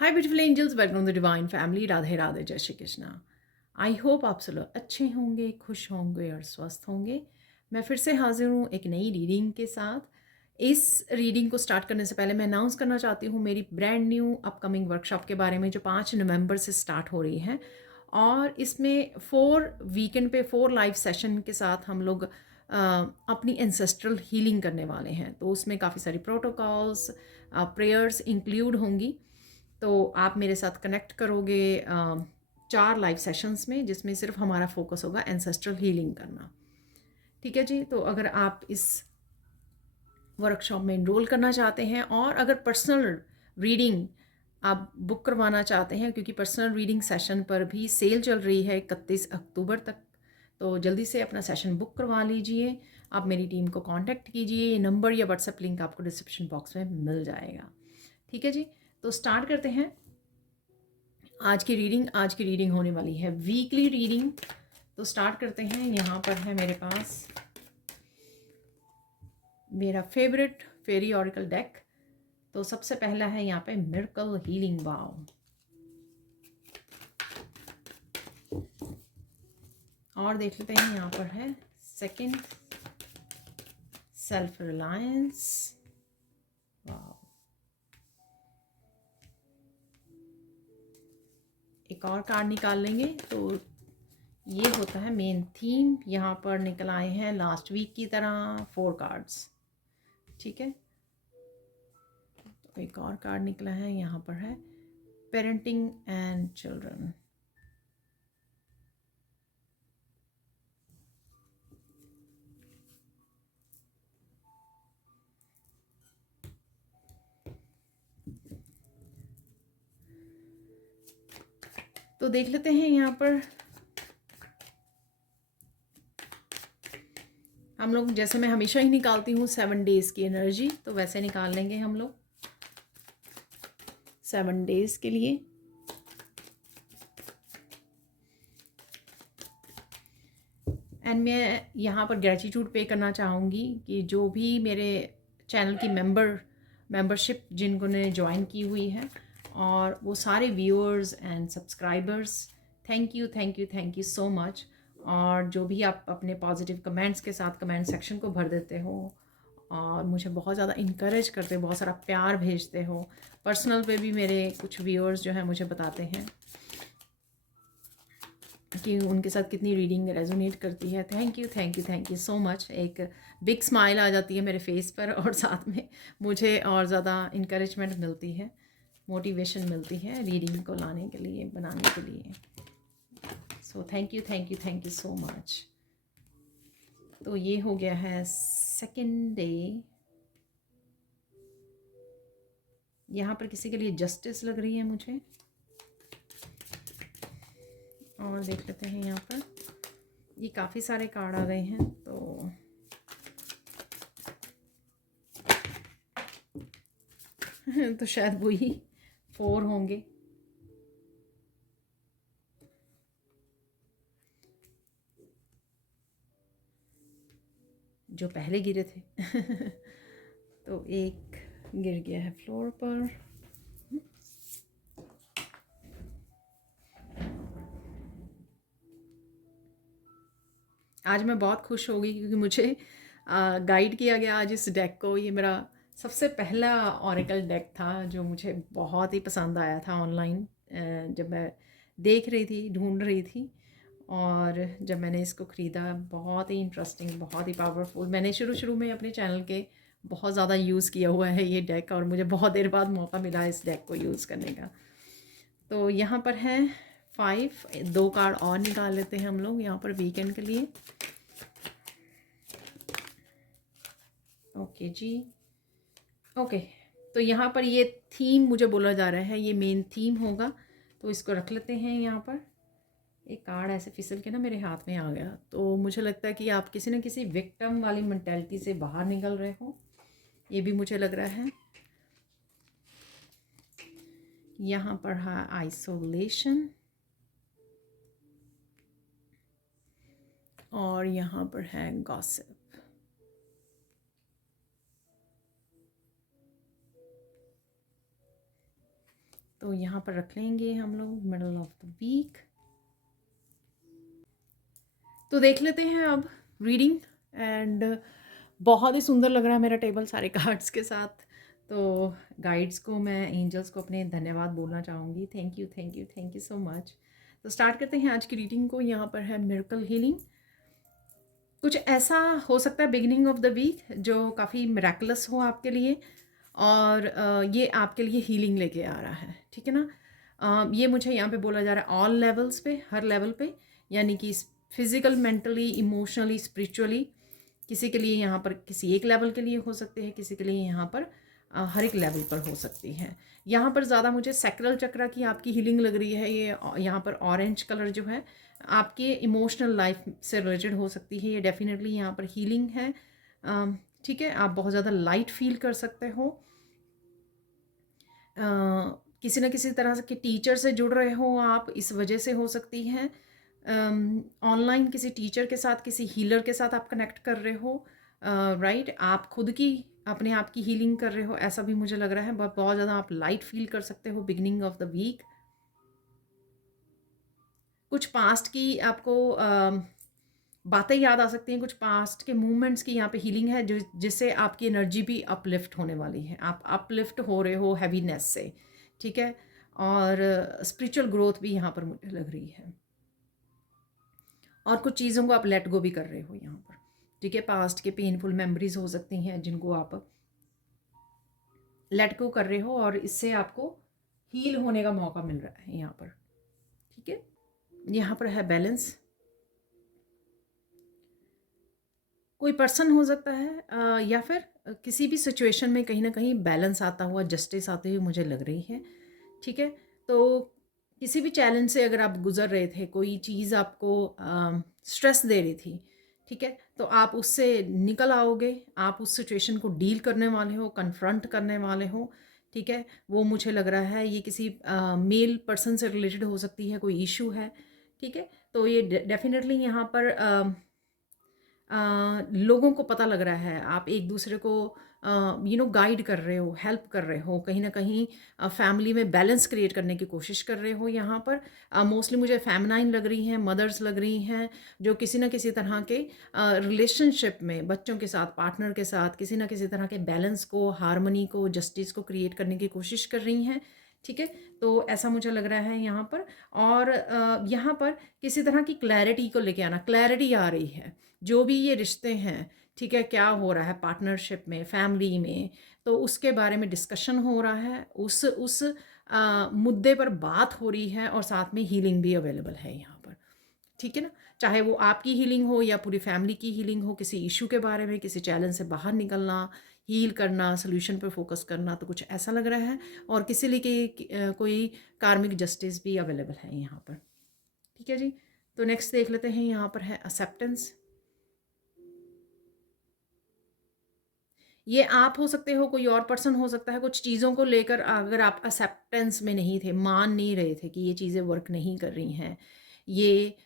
Hi beautiful angels, welcome to divine family. Radhe Radhe, जय Shri Krishna. I hope आप सब लोग अच्छे होंगे, खुश होंगे और स्वस्थ होंगे। मैं फिर से हाजिर हूँ एक नई रीडिंग के साथ। इस रीडिंग को स्टार्ट करने से पहले मैं अनाउंस करना चाहती हूँ मेरी ब्रांड न्यू अपकमिंग वर्कशॉप के बारे में, जो 5 नवंबर से स्टार्ट हो रही है। और इसमें 4 वीकेंड पे 4 लाइव सेशन के साथ हम लोग अपनी एंसेस्ट्रल हीलिंग करने वाले हैं। तो उसमें काफ़ी सारी प्रोटोकॉल्स, प्रेयर्स इंक्लूड होंगी। तो आप मेरे साथ कनेक्ट करोगे 4 लाइव सेशंस में, जिसमें सिर्फ हमारा फोकस होगा एंसेस्ट्रल हीलिंग करना। ठीक है जी। तो अगर आप इस वर्कशॉप में इनरोल करना चाहते हैं और अगर पर्सनल रीडिंग आप बुक करवाना चाहते हैं, क्योंकि पर्सनल रीडिंग सेशन पर भी सेल चल रही है 31 अक्टूबर तक, तो जल्दी से अपना सेशन बुक करवा लीजिए। आप मेरी टीम को कांटेक्ट कीजिए, ये नंबर या व्हाट्सएप लिंक आपको डिस्क्रिप्शन बॉक्स में मिल जाएगा। ठीक है जी। तो स्टार्ट करते हैं आज की रीडिंग होने वाली है वीकली रीडिंग। तो स्टार्ट करते हैं। यहाँ पर है मेरे पास मेरा फेवरेट फेरी ऑरिकल डेक। तो सबसे पहला है यहाँ पे मिरेकल हीलिंग बाव। और देख लेते हैं, यहाँ पर है सेकंड सेल्फ रिलायंस। वाव। एक और कार्ड निकाल लेंगे। तो ये होता है मेन थीम। यहाँ पर निकल आए हैं लास्ट वीक की तरह 4 कार्ड्स। ठीक है। तो एक और कार्ड निकला है, यहाँ पर है पेरेंटिंग एंड चिल्ड्रन। तो देख लेते हैं, यहाँ पर हम लोग, जैसे मैं हमेशा ही निकालती हूँ 7 डेज़ की एनर्जी, तो वैसे निकाल लेंगे हम लोग 7 डेज़ के लिए। एंड मैं यहाँ पर ग्रेटिट्यूड पे करना चाहूँगी कि जो भी मेरे चैनल की मेंबरशिप जिनको ने ज्वाइन की हुई है, और वो सारे viewers and subscribers, thank you thank you thank you so much. और जो भी आप अपने पॉजिटिव कमेंट्स के साथ कमेंट सेक्शन को भर देते हो और मुझे बहुत ज़्यादा इनकरेज करते हो, बहुत सारा प्यार भेजते हो। पर्सनल पे भी मेरे कुछ व्यूअर्स जो हैं मुझे बताते हैं कि उनके साथ कितनी रीडिंग रेजोनेट करती है। Thank you so much. एक बिग स्माइल आ जाती है मेरे फेस पर, और साथ में मुझे और ज़्यादा इनकरेजमेंट मिलती है, मोटिवेशन मिलती है रीडिंग को लाने के लिए, बनाने के लिए। So thank you so much. तो ये हो गया है सेकेंड डे। यहाँ पर किसी के लिए जस्टिस लग रही है मुझे। और देख लेते हैं, यहाँ पर ये काफ़ी सारे कार्ड आ गए हैं, तो शायद वही 4 होंगे। जो पहले गिरे थे। तो एक गिर गया है फ्लोर पर। आज मैं बहुत खुश हो गई क्योंकि मुझे गाइड किया गया आज इस डेक को। ये मेरा सबसे पहला ऑरेकल डेक था जो मुझे बहुत ही पसंद आया था ऑनलाइन, जब मैं देख रही थी, ढूंढ रही थी। और जब मैंने इसको ख़रीदा, बहुत ही इंटरेस्टिंग, बहुत ही पावरफुल। मैंने शुरू में अपने चैनल के बहुत ज़्यादा यूज़ किया हुआ है ये डेक, और मुझे बहुत देर बाद मौका मिला इस डेक को यूज़ करने का। तो यहाँ पर है 5, 2 कार्ड और निकाल लेते हैं हम लोग यहाँ पर वीकेंड के लिए। ओके जी। ओके। तो यहाँ पर ये थीम मुझे बोला जा रहा है, ये मेन थीम होगा, तो इसको रख लेते हैं यहाँ पर। एक कार्ड ऐसे फिसल के ना मेरे हाथ में आ गया। तो मुझे लगता है कि आप किसी न किसी विक्टिम वाली मेंटालिटी से बाहर निकल रहे हो, ये भी मुझे लग रहा है। यहाँ पर है आइसोलेशन, और यहाँ पर है गॉसिप। तो यहाँ पर रख लेंगे हम लोग मिडल ऑफ द वीक। तो देख लेते हैं अब रीडिंग, एंड बहुत ही सुंदर लग रहा है मेरा टेबल सारे कार्ड्स के साथ। तो गाइड्स को, मैं एंजल्स को अपने धन्यवाद बोलना चाहूँगी। Thank you thank you thank you so much. तो स्टार्ट करते हैं आज की रीडिंग को। यहाँ पर है मिरेकल हीलिंग। कुछ ऐसा हो सकता है बिगिनिंग ऑफ द वीक जो काफ़ी मिरेकलस हो आपके लिए, और ये आपके लिए हीलिंग लेके आ रहा है, ठीक है ना। ये मुझे यहाँ पे बोला जा रहा है ऑल लेवल्स पे, हर लेवल पे, यानी कि फिजिकल, मेंटली, इमोशनली, स्पिरिचुअली। किसी के लिए यहाँ पर किसी एक लेवल के लिए हो सकते हैं, किसी के लिए यहाँ पर हर एक लेवल पर हो सकती है। यहाँ पर ज़्यादा मुझे सैक्रल चक्रा की आपकी हीलिंग लग रही है। ये यहाँ पर ऑरेंज कलर जो है आपके इमोशनल लाइफ से रिलेटेड हो सकती है। ये डेफिनेटली यहाँ पर हीलिंग है, ठीक है। आप बहुत ज़्यादा लाइट फील कर सकते हो। किसी न किसी तरह के टीचर से जुड़ रहे हो आप, इस वजह से हो सकती है। ऑनलाइन किसी टीचर के साथ, किसी हीलर के साथ आप कनेक्ट कर रहे हो, राइट। आप खुद की, अपने आप की हीलिंग कर रहे हो, ऐसा भी मुझे लग रहा है। बहुत ज़्यादा आप लाइट फील कर सकते हो बिगिनिंग ऑफ द वीक। कुछ पास्ट की आपको बातें याद आ सकती हैं, कुछ पास्ट के मूवमेंट्स की यहाँ पे हीलिंग है, जो जिससे आपकी एनर्जी भी अपलिफ्ट होने वाली है। आप अपलिफ्ट हो रहे हो हैवीनेस से, ठीक है। और स्पिरिचुअल ग्रोथ भी यहाँ पर मुझे लग रही है, और कुछ चीज़ों को आप लेट गो भी कर रहे हो यहाँ पर, ठीक है। पास्ट के पेनफुल मेमोरीज हो सकती हैं जिनको आप लेट गो कर रहे हो, और इससे आपको हील होने का मौका मिल रहा है यहाँ पर, ठीक है। यहाँ पर है बैलेंस। कोई पर्सन हो सकता है या फिर किसी भी सिचुएशन में कहीं ना कहीं बैलेंस आता हुआ, जस्टिस आते हुए मुझे लग रही है, ठीक है। तो किसी भी चैलेंज से अगर आप गुजर रहे थे, कोई चीज़ आपको स्ट्रेस दे रही थी, ठीक है, तो आप उससे निकल आओगे। आप उस सिचुएशन को डील करने वाले हो, कन्फ्रंट करने वाले हो, ठीक है। वो मुझे लग रहा है ये किसी मेल पर्सन से रिलेटेड हो सकती है, कोई इशू है, ठीक है। तो ये डेफिनेटली यहाँ पर लोगों को पता लग रहा है, आप एक दूसरे को गाइड कर रहे हो, हेल्प कर रहे हो, कहीं ना कहीं फैमिली में बैलेंस क्रिएट करने की कोशिश कर रहे हो। यहाँ पर मोस्टली मुझे फेमिनाइन लग रही हैं, मदर्स लग रही हैं, जो किसी ना किसी तरह के रिलेशनशिप में बच्चों के साथ, पार्टनर के साथ किसी ना किसी तरह के बैलेंस को, हारमोनी को, जस्टिस को क्रिएट करने की कोशिश कर रही हैं, ठीक है। तो ऐसा मुझे लग रहा है यहाँ पर। और यहाँ पर किसी तरह की क्लैरिटी को लेके आना, क्लैरिटी आ रही है। जो भी ये रिश्ते हैं, ठीक है, क्या हो रहा है पार्टनरशिप में, फैमिली में, तो उसके बारे में डिस्कशन हो रहा है, उस मुद्दे पर बात हो रही है, और साथ में हीलिंग भी अवेलेबल है यहाँ पर, ठीक है ना। चाहे वो आपकी हीलिंग हो या पूरी फैमिली की हीलिंग हो, किसी इशू के बारे में, किसी चैलेंज से बाहर निकलना, हील करना, सोल्यूशन पर फोकस करना, तो कुछ ऐसा लग रहा है। और किसी लिए कोई कार्मिक जस्टिस भी अवेलेबल है यहाँ पर, ठीक है जी। तो नेक्स्ट देख लेते हैं, यहाँ पर है एक्सेप्टेंस। ये आप हो सकते हो, कोई और पर्सन हो सकता है। कुछ चीज़ों को लेकर अगर आप एक्सेप्टेंस में नहीं थे, मान नहीं रहे थे कि ये चीज़ें वर्क नहीं कर रही हैं, ये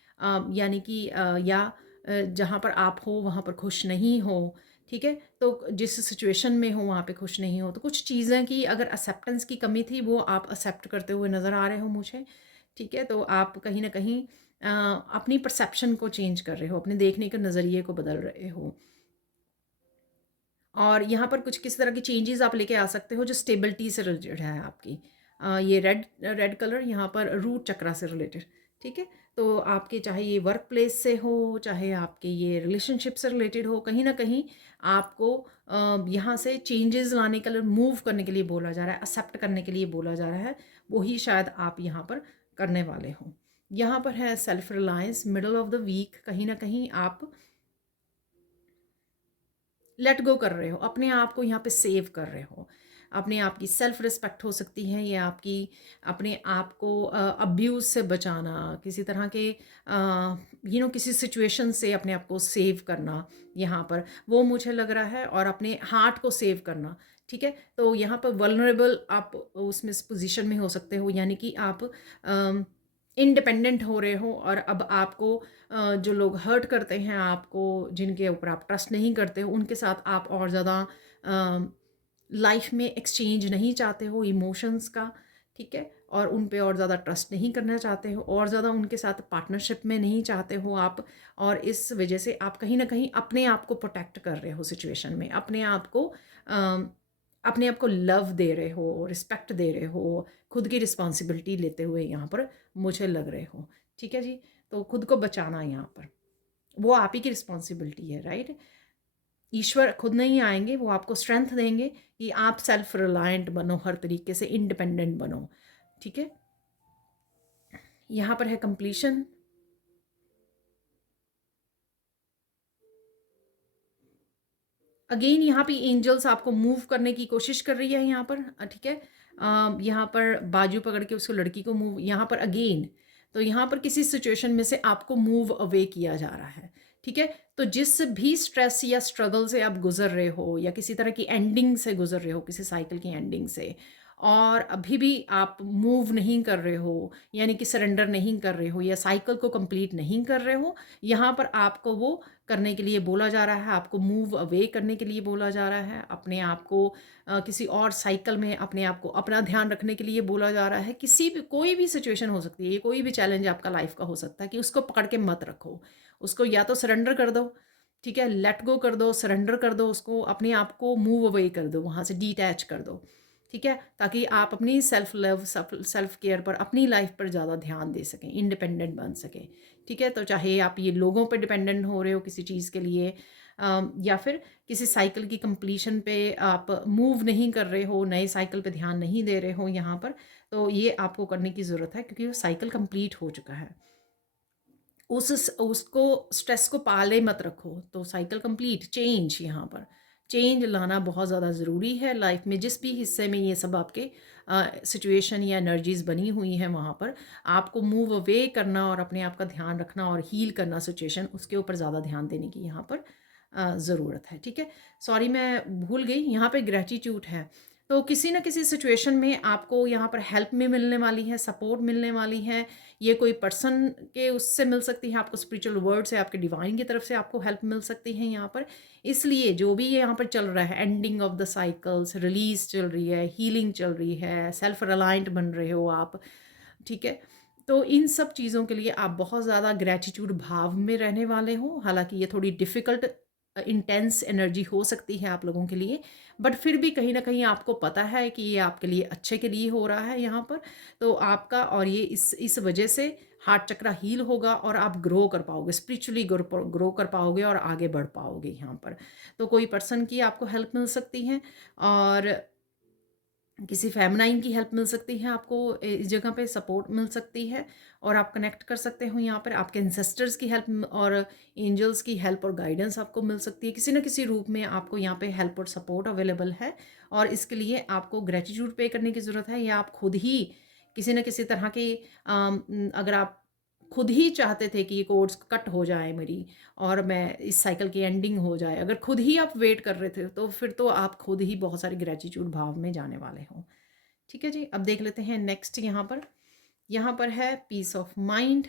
यानी कि या जहाँ पर आप हो वहाँ पर खुश नहीं हो, ठीक है। तो जिस सिचुएशन में हो वहाँ पे खुश नहीं हो, तो कुछ चीज़ें की अगर एक्सेप्टेंस की कमी थी, वो आप एक्सेप्ट करते हुए नज़र आ रहे हो मुझे, ठीक है। तो आप कहीं ना कहीं अपनी परसेप्शन को चेंज कर रहे हो, अपने देखने के नज़रिए को बदल रहे हो। और यहाँ पर कुछ किस तरह की चेंजेस आप लेके आ सकते हो जो स्टेबिलिटी से रिलेटेड है आपकी। ये रेड रेड कलर यहाँ पर रूट चक्रा से रिलेटेड, ठीक है। तो आपके चाहे ये वर्क प्लेस से हो, चाहे आपके ये रिलेशनशिप से रिलेटेड हो, कहीं ना कहीं आपको यहाँ से चेंजेस लाने के लिए, मूव करने के लिए बोला जा रहा है, एक्सेप्ट करने के लिए बोला जा रहा है। वही शायद आप यहाँ पर करने वाले हो। यहाँ पर है self reliance, middle of the week. कहीं ना कहीं आप लेट गो कर रहे हो, अपने आप को यहाँ पे सेव कर रहे हो। अपने आप की सेल्फ रिस्पेक्ट हो सकती है, या आपकी अपने आप को अब्यूज़ से बचाना, किसी तरह के किसी सिचुएशन से अपने आप को सेव करना, यहाँ पर वो मुझे लग रहा है। और अपने हार्ट को सेव करना, ठीक है। तो यहाँ पर वल्नरेबल आप उसमें इस पोजीशन में हो सकते हो, यानी कि आप इंडिपेंडेंट हो रहे हो, और अब आपको जो लोग हर्ट करते हैं आपको, जिनके ऊपर आप ट्रस्ट नहीं करते हो, उनके साथ आप और ज़्यादा लाइफ में एक्सचेंज नहीं चाहते हो इमोशंस का, ठीक है। और उन पे और ज़्यादा ट्रस्ट नहीं करना चाहते हो, और ज़्यादा उनके साथ पार्टनरशिप में नहीं चाहते हो आप, और इस वजह से आप कहीं ना कहीं अपने आप को प्रोटेक्ट कर रहे हो सिचुएशन में, अपने आप को लव दे रहे हो, रिस्पेक्ट दे रहे हो, खुद की रिस्पॉन्सिबिलिटी लेते हुए यहाँ पर मुझे लग रहे हो। ठीक है जी, तो खुद को बचाना यहाँ पर वो आप ही की रिस्पॉन्सिबिलिटी है, राइट। ईश्वर खुद नहीं आएंगे, वो आपको स्ट्रेंथ देंगे कि आप सेल्फ रिलायंट बनो, हर तरीके से इंडिपेंडेंट बनो। ठीक है, यहाँ पर है कंप्लीशन। अगेन यहाँ पे एंजल्स आपको मूव करने की कोशिश कर रही है यहाँ पर, ठीक है। यहाँ पर बाजू पकड़ के उसको लड़की को मूव, यहाँ पर अगेन तो यहाँ पर किसी सिचुएशन में से आपको मूव अवे किया जा रहा है। ठीक है, तो जिस भी स्ट्रेस या स्ट्रगल से आप गुजर रहे हो, या किसी तरह की एंडिंग से गुजर रहे हो, किसी साइकिल की एंडिंग से, और अभी भी आप मूव नहीं कर रहे हो, यानी कि सरेंडर नहीं कर रहे हो, या साइकिल को कंप्लीट नहीं कर रहे हो, यहाँ पर आपको वो करने के लिए बोला जा रहा है, आपको मूव अवे करने के लिए बोला जा रहा है, अपने आप को किसी और साइकिल में अपने आप को अपना ध्यान रखने के लिए बोला जा रहा है। किसी भी कोई भी सिचुएशन हो सकती है, ये कोई भी चैलेंज आपका लाइफ का हो सकता है, कि उसको पकड़ के मत रखो, उसको या तो सरेंडर कर दो, ठीक है, लेट गो कर दो, सरेंडर कर दो उसको, अपने आप को मूव अवे कर दो, वहाँ से डिटैच कर दो। ठीक है, ताकि आप अपनी सेल्फ लव, सेल्फ केयर पर, अपनी लाइफ पर ज़्यादा ध्यान दे सकें, इंडिपेंडेंट बन सकें। ठीक है, तो चाहे आप ये लोगों पर डिपेंडेंट हो रहे हो किसी चीज़ के लिए, या फिर किसी साइकिल की कंप्लीशन पे आप मूव नहीं कर रहे हो, नए साइकिल पे ध्यान नहीं दे रहे हो यहाँ पर, तो ये आपको करने की ज़रूरत है, क्योंकि वो साइकिल कंप्लीट हो चुका है। उसको स्ट्रेस को पाले मत रखो, तो साइकिल कंप्लीट, चेंज, यहाँ पर चेंज लाना बहुत ज़्यादा ज़रूरी है लाइफ में। जिस भी हिस्से में ये सब आपके सिचुएशन या एनर्जीज बनी हुई हैं, वहाँ पर आपको मूव अवे करना और अपने आप का ध्यान रखना और हील करना सिचुएशन, उसके ऊपर ज़्यादा ध्यान देने की यहाँ पर ज़रूरत है। ठीक है, सॉरी मैं भूल गई, यहाँ पे ग्रेटिट्यूड है, तो किसी न किसी सिचुएशन में आपको यहाँ पर हेल्प में मिलने वाली है, सपोर्ट मिलने वाली है। ये कोई पर्सन के उससे मिल सकती है, आपको स्पिरिचुअल वर्ड से, आपके डिवाइन की तरफ से आपको हेल्प मिल सकती है यहाँ पर। इसलिए जो भी ये यहाँ पर चल रहा है, ending of the cycles, release चल रही है, हीलिंग चल रही है, सेल्फ रिलायंट बन रहे हो आप। ठीक है, तो इन सब चीज़ों के लिए आप बहुत ज़्यादा ग्रेटिट्यूड भाव में रहने वाले हो। हालांकि ये थोड़ी डिफ़िकल्ट इंटेंस एनर्जी हो सकती है आप लोगों के लिए, बट फिर भी कहीं ना कहीं आपको पता है कि ये आपके लिए अच्छे के लिए हो रहा है यहाँ पर, तो आपका, और ये इस वजह से हार्ट चक्रा हील होगा और आप ग्रो कर पाओगे, स्पिरिचुअली ग्रो कर पाओगे और आगे बढ़ पाओगे यहाँ पर। तो कोई पर्सन की आपको हेल्प मिल सकती है, और किसी फेमनाइन की हेल्प मिल सकती है आपको, इस जगह पे सपोर्ट मिल सकती है, और आप कनेक्ट कर सकते हो यहाँ पर। आपके एंसेस्टर्स की हेल्प और एंजल्स की हेल्प और गाइडेंस आपको मिल सकती है, किसी न किसी रूप में आपको यहाँ पे हेल्प और सपोर्ट अवेलेबल है। और इसके लिए आपको ग्रेटिट्यूड पे करने की ज़रूरत है, या आप खुद ही किसी न किसी तरह के अगर आप खुद ही चाहते थे कि ये कोर्स कट हो जाए मेरी, और मैं इस साइकिल की एंडिंग हो जाए, अगर खुद ही आप वेट कर रहे थे, तो फिर तो आप खुद ही बहुत सारे ग्रेटिट्यूड भाव में जाने वाले हो। ठीक है जी, अब देख लेते हैं नेक्स्ट। यहाँ पर है पीस ऑफ माइंड।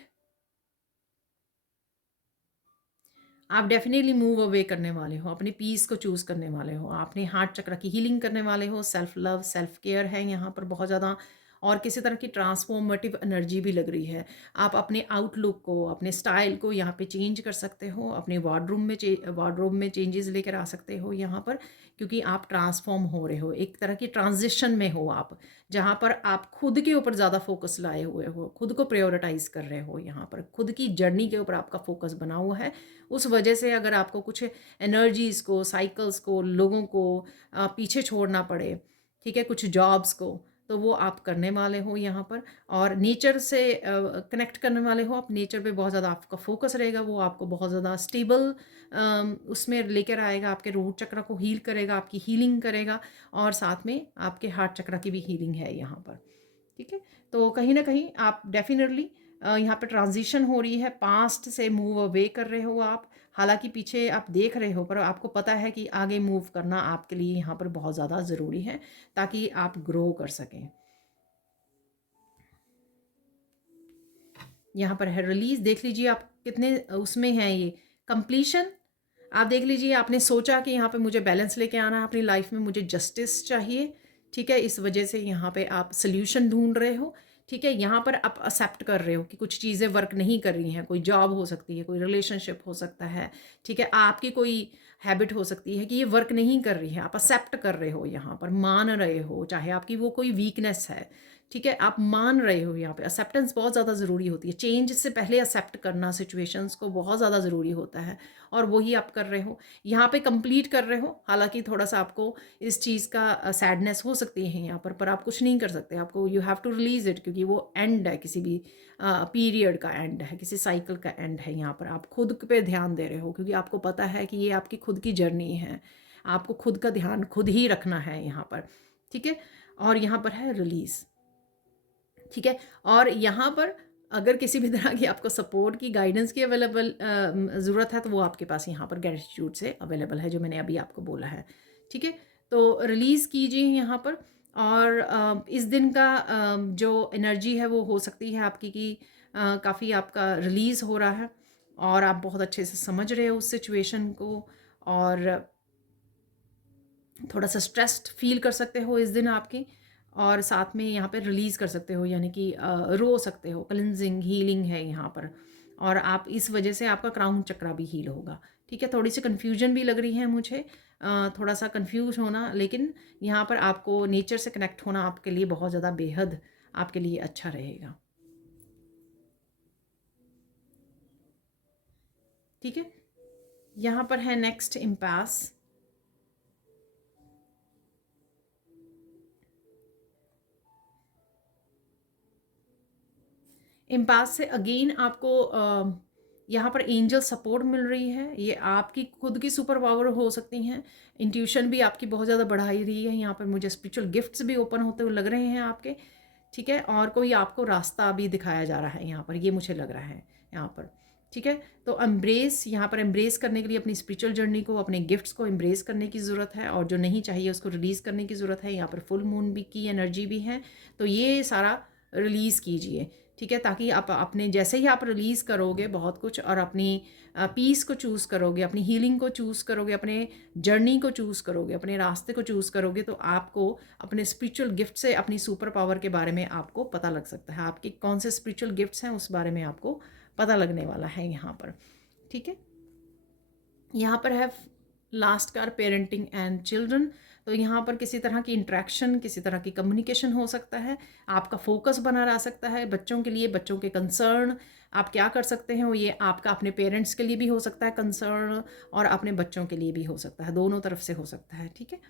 आप डेफिनेटली मूव अवे करने वाले हो, अपने पीस को चूज़ करने वाले हो, आपने हार्ट चक्र की हीलिंग करने वाले हो, सेल्फ लव, सेल्फ केयर है यहाँ पर बहुत ज़्यादा, और किसी तरह की ट्रांसफॉर्मेटिव एनर्जी भी लग रही है। आप अपने आउटलुक को, अपने स्टाइल को यहाँ पे चेंज कर सकते हो, अपने वार्डरोब में चेंजेस लेकर आ सकते हो यहाँ पर, क्योंकि आप ट्रांसफॉर्म हो रहे हो, एक तरह की ट्रांजिशन में हो आप, जहाँ पर आप खुद के ऊपर ज़्यादा फोकस लाए हुए हो, खुद को प्रायोरिटाइज कर रहे हो, यहाँ पर खुद की जर्नी के ऊपर आपका फोकस बना हुआ है। उस वजह से अगर आपको कुछ एनर्जीज़ को, साइकिल्स को, लोगों को पीछे छोड़ना पड़े, ठीक है, कुछ जॉब्स को, तो वो आप करने वाले हो यहाँ पर। और नेचर से कनेक्ट करने वाले हो आप, नेचर पे बहुत ज़्यादा आपका फोकस रहेगा, वो आपको बहुत ज़्यादा स्टेबल उसमें लेकर आएगा, आपके रूट चक्र को हील करेगा, आपकी हीलिंग करेगा, और साथ में आपके हार्ट चक्र की भी हीलिंग है यहाँ पर। ठीक है, तो कहीं ना कहीं आप डेफिनेटली यहाँ पे ट्रांजिशन हो रही है, पास्ट से मूव अवे कर रहे हो आप। हालांकि पीछे आप देख रहे हो, पर आपको पता है कि आगे मूव करना आपके लिए यहाँ पर बहुत ज़्यादा ज़रूरी है, ताकि आप ग्रो कर सकें। यहाँ पर है रिलीज, देख लीजिए आप कितने उसमें है ये कंप्लीशन। आप देख लीजिए, आपने सोचा कि यहाँ पे मुझे बैलेंस लेके आना है अपनी लाइफ में, मुझे जस्टिस चाहिए। ठीक है, इस वजह से यहाँ पे आप सोल्यूशन ढूंढ रहे हो। ठीक है, यहाँ पर आप एक्सेप्ट कर रहे हो कि कुछ चीज़ें वर्क नहीं कर रही हैं, कोई जॉब हो सकती है, कोई रिलेशनशिप हो सकता है, ठीक है, आपकी कोई हैबिट हो सकती है कि ये वर्क नहीं कर रही है, आप एक्सेप्ट कर रहे हो, यहाँ पर मान रहे हो, चाहे आपकी वो कोई वीकनेस है, ठीक है, आप मान रहे हो। यहाँ पे एक्सेप्टेंस बहुत ज़्यादा ज़रूरी होती है। चेंज से पहले एक्सेप्ट करना सिचुएशंस को बहुत ज़्यादा ज़रूरी होता है, और वही आप कर रहे हो। यहाँ पे कंप्लीट कर रहे हो, हालांकि थोड़ा सा आपको इस चीज़ का सैडनेस हो सकती है यहाँ पर आप कुछ नहीं कर सकते। आपको you have to release it, क्योंकि वो एंड है, किसी भी पीरियड का एंड है, किसी साइकिल का एंड है। यहाँ पर आप खुद पे ध्यान दे रहे हो, क्योंकि आपको पता है कि ये आपकी खुद की जर्नी है, आपको खुद का ध्यान खुद ही रखना है यहाँ पर, ठीक है। और यहाँ पर है रिलीज़, ठीक है। और यहाँ पर अगर किसी भी तरह की आपको सपोर्ट की, गाइडेंस की अवेलेबल ज़रूरत है, तो वो आपके पास यहाँ पर ग्रेटिट्यूड से अवेलेबल है, जो मैंने अभी आपको बोला है, ठीक है। तो रिलीज़ कीजिए यहाँ पर। और इस दिन का जो एनर्जी है वो हो सकती है आपकी कि काफ़ी आपका रिलीज़ हो रहा है, और आप बहुत अच्छे से समझ रहे हो उस सिचुएशन को, और थोड़ा सा स्ट्रेस्ड फील कर सकते हो इस दिन आपकी, और साथ में यहाँ पे रिलीज़ कर सकते हो, यानी कि रो सकते हो। क्लिनजिंग हीलिंग है यहाँ पर, और आप इस वजह से आपका क्राउन चक्रा भी हील होगा, ठीक है। थोड़ी सी कन्फ्यूजन भी लग रही है मुझे, थोड़ा सा कन्फ्यूज होना, लेकिन यहाँ पर आपको नेचर से कनेक्ट होना आपके लिए बहुत ज़्यादा बेहद आपके लिए अच्छा रहेगा, ठीक है। यहाँ पर है नेक्स्ट इम्पास। इम्पास से अगेन आपको यहाँ पर एंजल सपोर्ट मिल रही है। ये आपकी खुद की सुपर पावर हो सकती हैं। इंट्यूशन भी आपकी बहुत ज़्यादा बढ़ाई रही है। यहाँ पर मुझे स्पिरिचुअल गिफ्ट्स भी ओपन होते हुए लग रहे हैं आपके, ठीक है। और कोई आपको रास्ता भी दिखाया जा रहा है यहाँ पर, ये मुझे लग रहा है यहाँ पर, ठीक है। तो एम्ब्रेस, यहाँ पर एम्ब्रेस करने के लिए अपनी स्पिरिचुअल जर्नी को, अपने गिफ्ट्स को एम्ब्रेस करने की ज़रूरत है, और जो नहीं चाहिए उसको रिलीज़ करने की ज़रूरत है। यहाँ पर फुल मून भी की एनर्जी भी है, तो ये सारा रिलीज़ कीजिए, ठीक है। ताकि आप अपने, जैसे ही आप रिलीज़ करोगे बहुत कुछ, और अपनी पीस को चूज़ करोगे, अपनी हीलिंग को चूज़ करोगे, अपने जर्नी को चूज़ करोगे, अपने रास्ते को चूज़ करोगे, तो आपको अपने स्पिरिचुअल गिफ्ट से, अपनी सुपर पावर के बारे में आपको पता लग सकता है। आपके कौन से स्पिरिचुअल गिफ्ट्स हैं उस बारे में आपको पता लगने वाला है यहाँ पर, ठीक है। यहाँ पर है last car parenting and children. तो यहाँ पर किसी तरह की इंट्रैक्शन, किसी तरह की कम्युनिकेशन हो सकता है, आपका फोकस बना रह सकता है बच्चों के लिए। बच्चों के कंसर्न आप क्या कर सकते हैं, वो ये आपका अपने पेरेंट्स के लिए भी हो सकता है कंसर्न, और अपने बच्चों के लिए भी हो सकता है, दोनों तरफ से हो सकता है, ठीक है।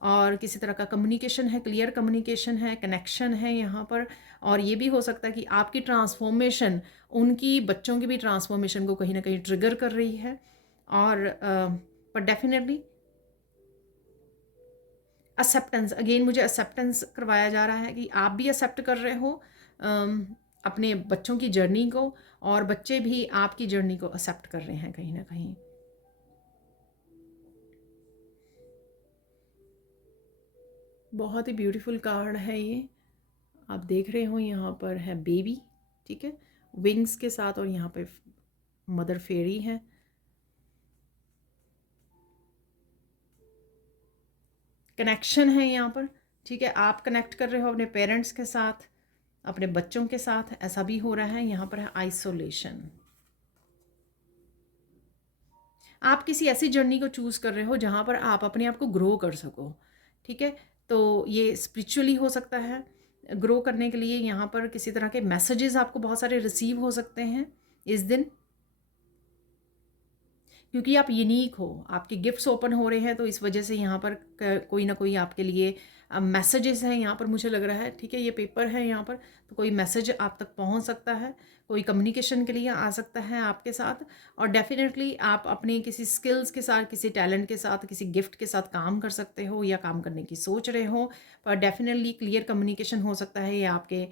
और किसी तरह का कम्युनिकेशन है, क्लियर कम्युनिकेशन है, कनेक्शन है यहाँ पर। और ये भी हो सकता है कि आपकी ट्रांसफॉर्मेशन उनकी, बच्चों की भी ट्रांसफॉर्मेशन को कहीं ना कहीं ट्रिगर कर रही है। और पर डेफिनेटली एक्सेप्टेंस, अगेन मुझे एक्सेप्टेंस करवाया जा रहा है कि आप भी एक्सेप्ट कर रहे हो अपने बच्चों की जर्नी को, और बच्चे भी आपकी जर्नी को एक्सेप्ट कर रहे हैं कहीं ना कहीं। बहुत ही ब्यूटीफुल कार्ड है ये, आप देख रहे हो। यहाँ पर है बेबी, ठीक है, विंग्स के साथ, और यहाँ पे मदर फेरी है। कनेक्शन है यहाँ पर, ठीक है। आप कनेक्ट कर रहे हो अपने पेरेंट्स के साथ, अपने बच्चों के साथ, ऐसा भी हो रहा है। यहाँ पर है आइसोलेशन, आप किसी ऐसी जर्नी को चूज़ कर रहे हो जहाँ पर आप अपने आप को ग्रो कर सको, ठीक है। तो ये स्पिरिचुअली हो सकता है, ग्रो करने के लिए यहाँ पर किसी तरह के मैसेजेस आपको बहुत सारे रिसीव हो सकते हैं इस दिन, क्योंकि आप यूनिक हो, आपके गिफ्ट्स ओपन हो रहे हैं, तो इस वजह से यहाँ पर कोई ना कोई आपके लिए मैसेजेस हैं यहाँ पर, मुझे लग रहा है, ठीक है। ये पेपर है यहाँ पर, तो कोई मैसेज आप तक पहुँच सकता है, कोई कम्युनिकेशन के लिए आ सकता है आपके साथ। और डेफिनेटली आप अपने किसी स्किल्स के साथ, किसी टैलेंट के साथ, किसी गिफ्ट के साथ काम कर सकते हो, या काम करने की सोच रहे हो। पर डेफिनेटली क्लियर कम्युनिकेशन हो सकता है, ये आपके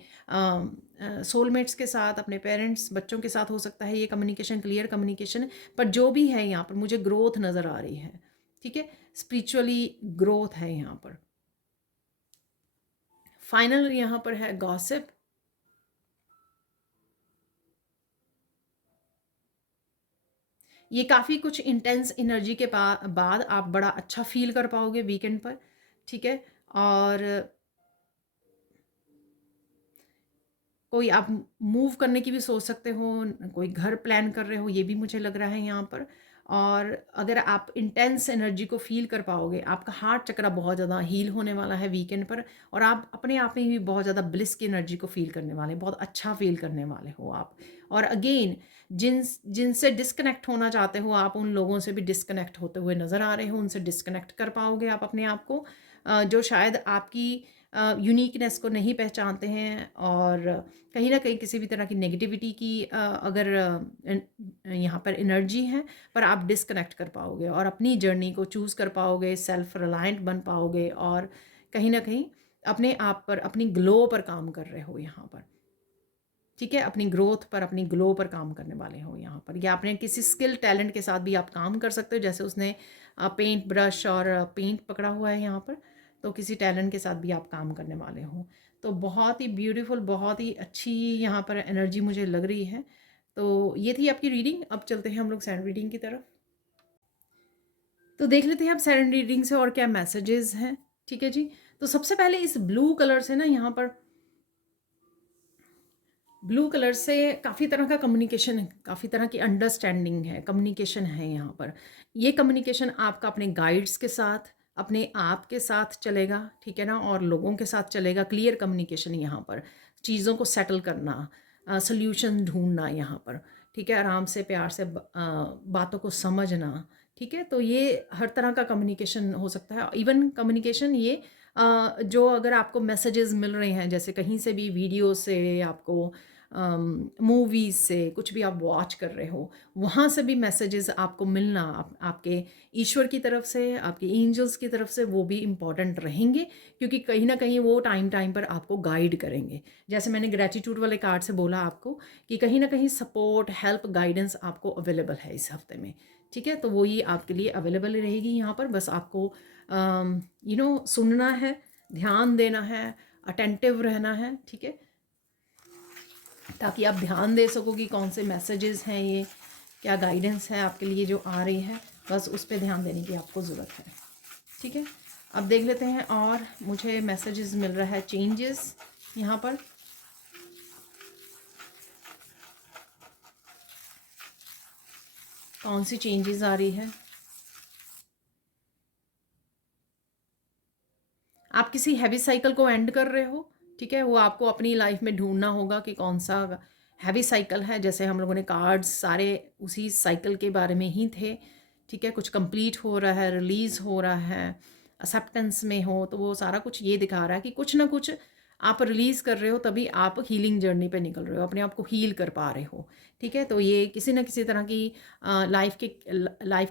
सोलमेट्स के साथ, अपने पेरेंट्स, बच्चों के साथ हो सकता है ये कम्युनिकेशन, क्लियर कम्युनिकेशन। पर जो भी है यहाँ पर मुझे ग्रोथ नज़र आ रही है, ठीक है, स्पिरिचुअली ग्रोथ है यहाँ पर। फाइनल यहाँ पर है गॉसिप, ये काफ़ी कुछ इंटेंस एनर्जी के बाद आप बड़ा अच्छा फील कर पाओगे वीकेंड पर, ठीक है। और कोई आप मूव करने की भी सोच सकते हो, कोई घर प्लान कर रहे हो, ये भी मुझे लग रहा है यहाँ पर। और अगर आप इंटेंस एनर्जी को फ़ील कर पाओगे, आपका हार्ट चक्र बहुत ज़्यादा हील होने वाला है वीकेंड पर, और आप अपने आप में भी बहुत ज़्यादा ब्लिस की एनर्जी को फ़ील करने वाले, बहुत अच्छा फ़ील करने वाले हो आप। और अगेन जिनसे डिस्कनेक्ट होना चाहते हो आप, उन लोगों से भी डिस्कनेक्ट होते हुए नज़र आ रहे हो, उनसे डिस्कनेक्ट कर पाओगे आप अपने आप को, जो शायद आपकी यूनिकनेस को नहीं पहचानते हैं, और कहीं ना कहीं किसी भी तरह की नेगेटिविटी की अगर यहाँ पर एनर्जी है, पर आप डिस्कनेक्ट कर पाओगे और अपनी जर्नी को चूज़ कर पाओगे, सेल्फ रिलायंट बन पाओगे, और कहीं ना कहीं अपने आप पर, अपनी ग्लो पर काम कर रहे हो यहाँ पर। ठीक है, अपनी ग्रोथ पर, अपनी ग्लो पर काम करने वाले हो यहाँ पर, या अपने किसी स्किल टैलेंट के साथ भी आप काम कर सकते हो, जैसे उसने पेंट ब्रश और पेंट पकड़ा हुआ है यहाँ पर, तो किसी टैलेंट के साथ भी आप काम करने वाले हो। तो बहुत ही ब्यूटीफुल, बहुत ही अच्छी यहाँ पर एनर्जी मुझे लग रही है। तो ये थी आपकी रीडिंग। अब चलते हैं हम लोग सैंड रीडिंग की तरफ। तो देख लेते हैं आप सैंड रीडिंग से और क्या मैसेजेस हैं। ठीक है जी, तो सबसे पहले इस ब्लू कलर से ना, यहाँ पर ब्लू कलर से काफ़ी तरह का कम्युनिकेशन है, काफ़ी तरह की अंडरस्टैंडिंग है, कम्युनिकेशन है यहाँ पर। ये कम्युनिकेशन आपका अपने गाइड्स के साथ, अपने आप के साथ चलेगा, ठीक है ना, और लोगों के साथ चलेगा। क्लियर कम्युनिकेशन यहाँ पर, चीज़ों को सेटल करना, सॉल्यूशन ढूंढना यहाँ पर, ठीक है, आराम से प्यार से बातों को समझना। ठीक है, तो ये हर तरह का कम्युनिकेशन हो सकता है। इवन कम्युनिकेशन ये जो अगर आपको मैसेजेस मिल रहे हैं, जैसे कहीं से भी वीडियो से, आपको मूवीज़ से, कुछ भी आप वॉच कर रहे हो, वहाँ से भी मैसेजेस आपको मिलना, आपके ईश्वर की तरफ से, आपके एंजल्स की तरफ से, वो भी इम्पॉर्टेंट रहेंगे, क्योंकि कहीं ना कहीं वो टाइम टाइम पर आपको गाइड करेंगे। जैसे मैंने ग्रेटिट्यूड वाले कार्ड से बोला आपको कि कहीं ना कहीं सपोर्ट, हेल्प, गाइडेंस आपको अवेलेबल है इस हफ्ते में। ठीक है, तो वो ये आपके लिए अवेलेबल रहेगी यहाँ पर। बस आपको सुनना है, ध्यान देना है, अटेंटिव रहना है। ठीक है, ताकि आप ध्यान दे सको कि कौन से मैसेजेस हैं, ये क्या गाइडेंस है आपके लिए जो आ रही है, बस उस पर ध्यान देने की आपको ज़रूरत है। ठीक है, अब देख लेते हैं। और मुझे मैसेजेस मिल रहा है चेंजेस यहाँ पर। कौन सी चेंजेस आ रही है? आप किसी हैवी साइकिल को एंड कर रहे हो। ठीक है, वो आपको अपनी लाइफ में ढूंढना होगा कि कौन सा हैवी साइकिल है। जैसे हम लोगों ने कार्ड्स सारे उसी साइकिल के बारे में ही थे। ठीक है, कुछ कंप्लीट हो रहा है, रिलीज़ हो रहा है, एक्सेप्टेंस में हो, तो वो सारा कुछ ये दिखा रहा है कि कुछ ना कुछ आप रिलीज़ कर रहे हो, तभी आप हीलिंग जर्नी पे निकल रहे हो, अपने आप को हील कर पा रहे हो। ठीक है, तो ये किसी न किसी तरह की लाइफ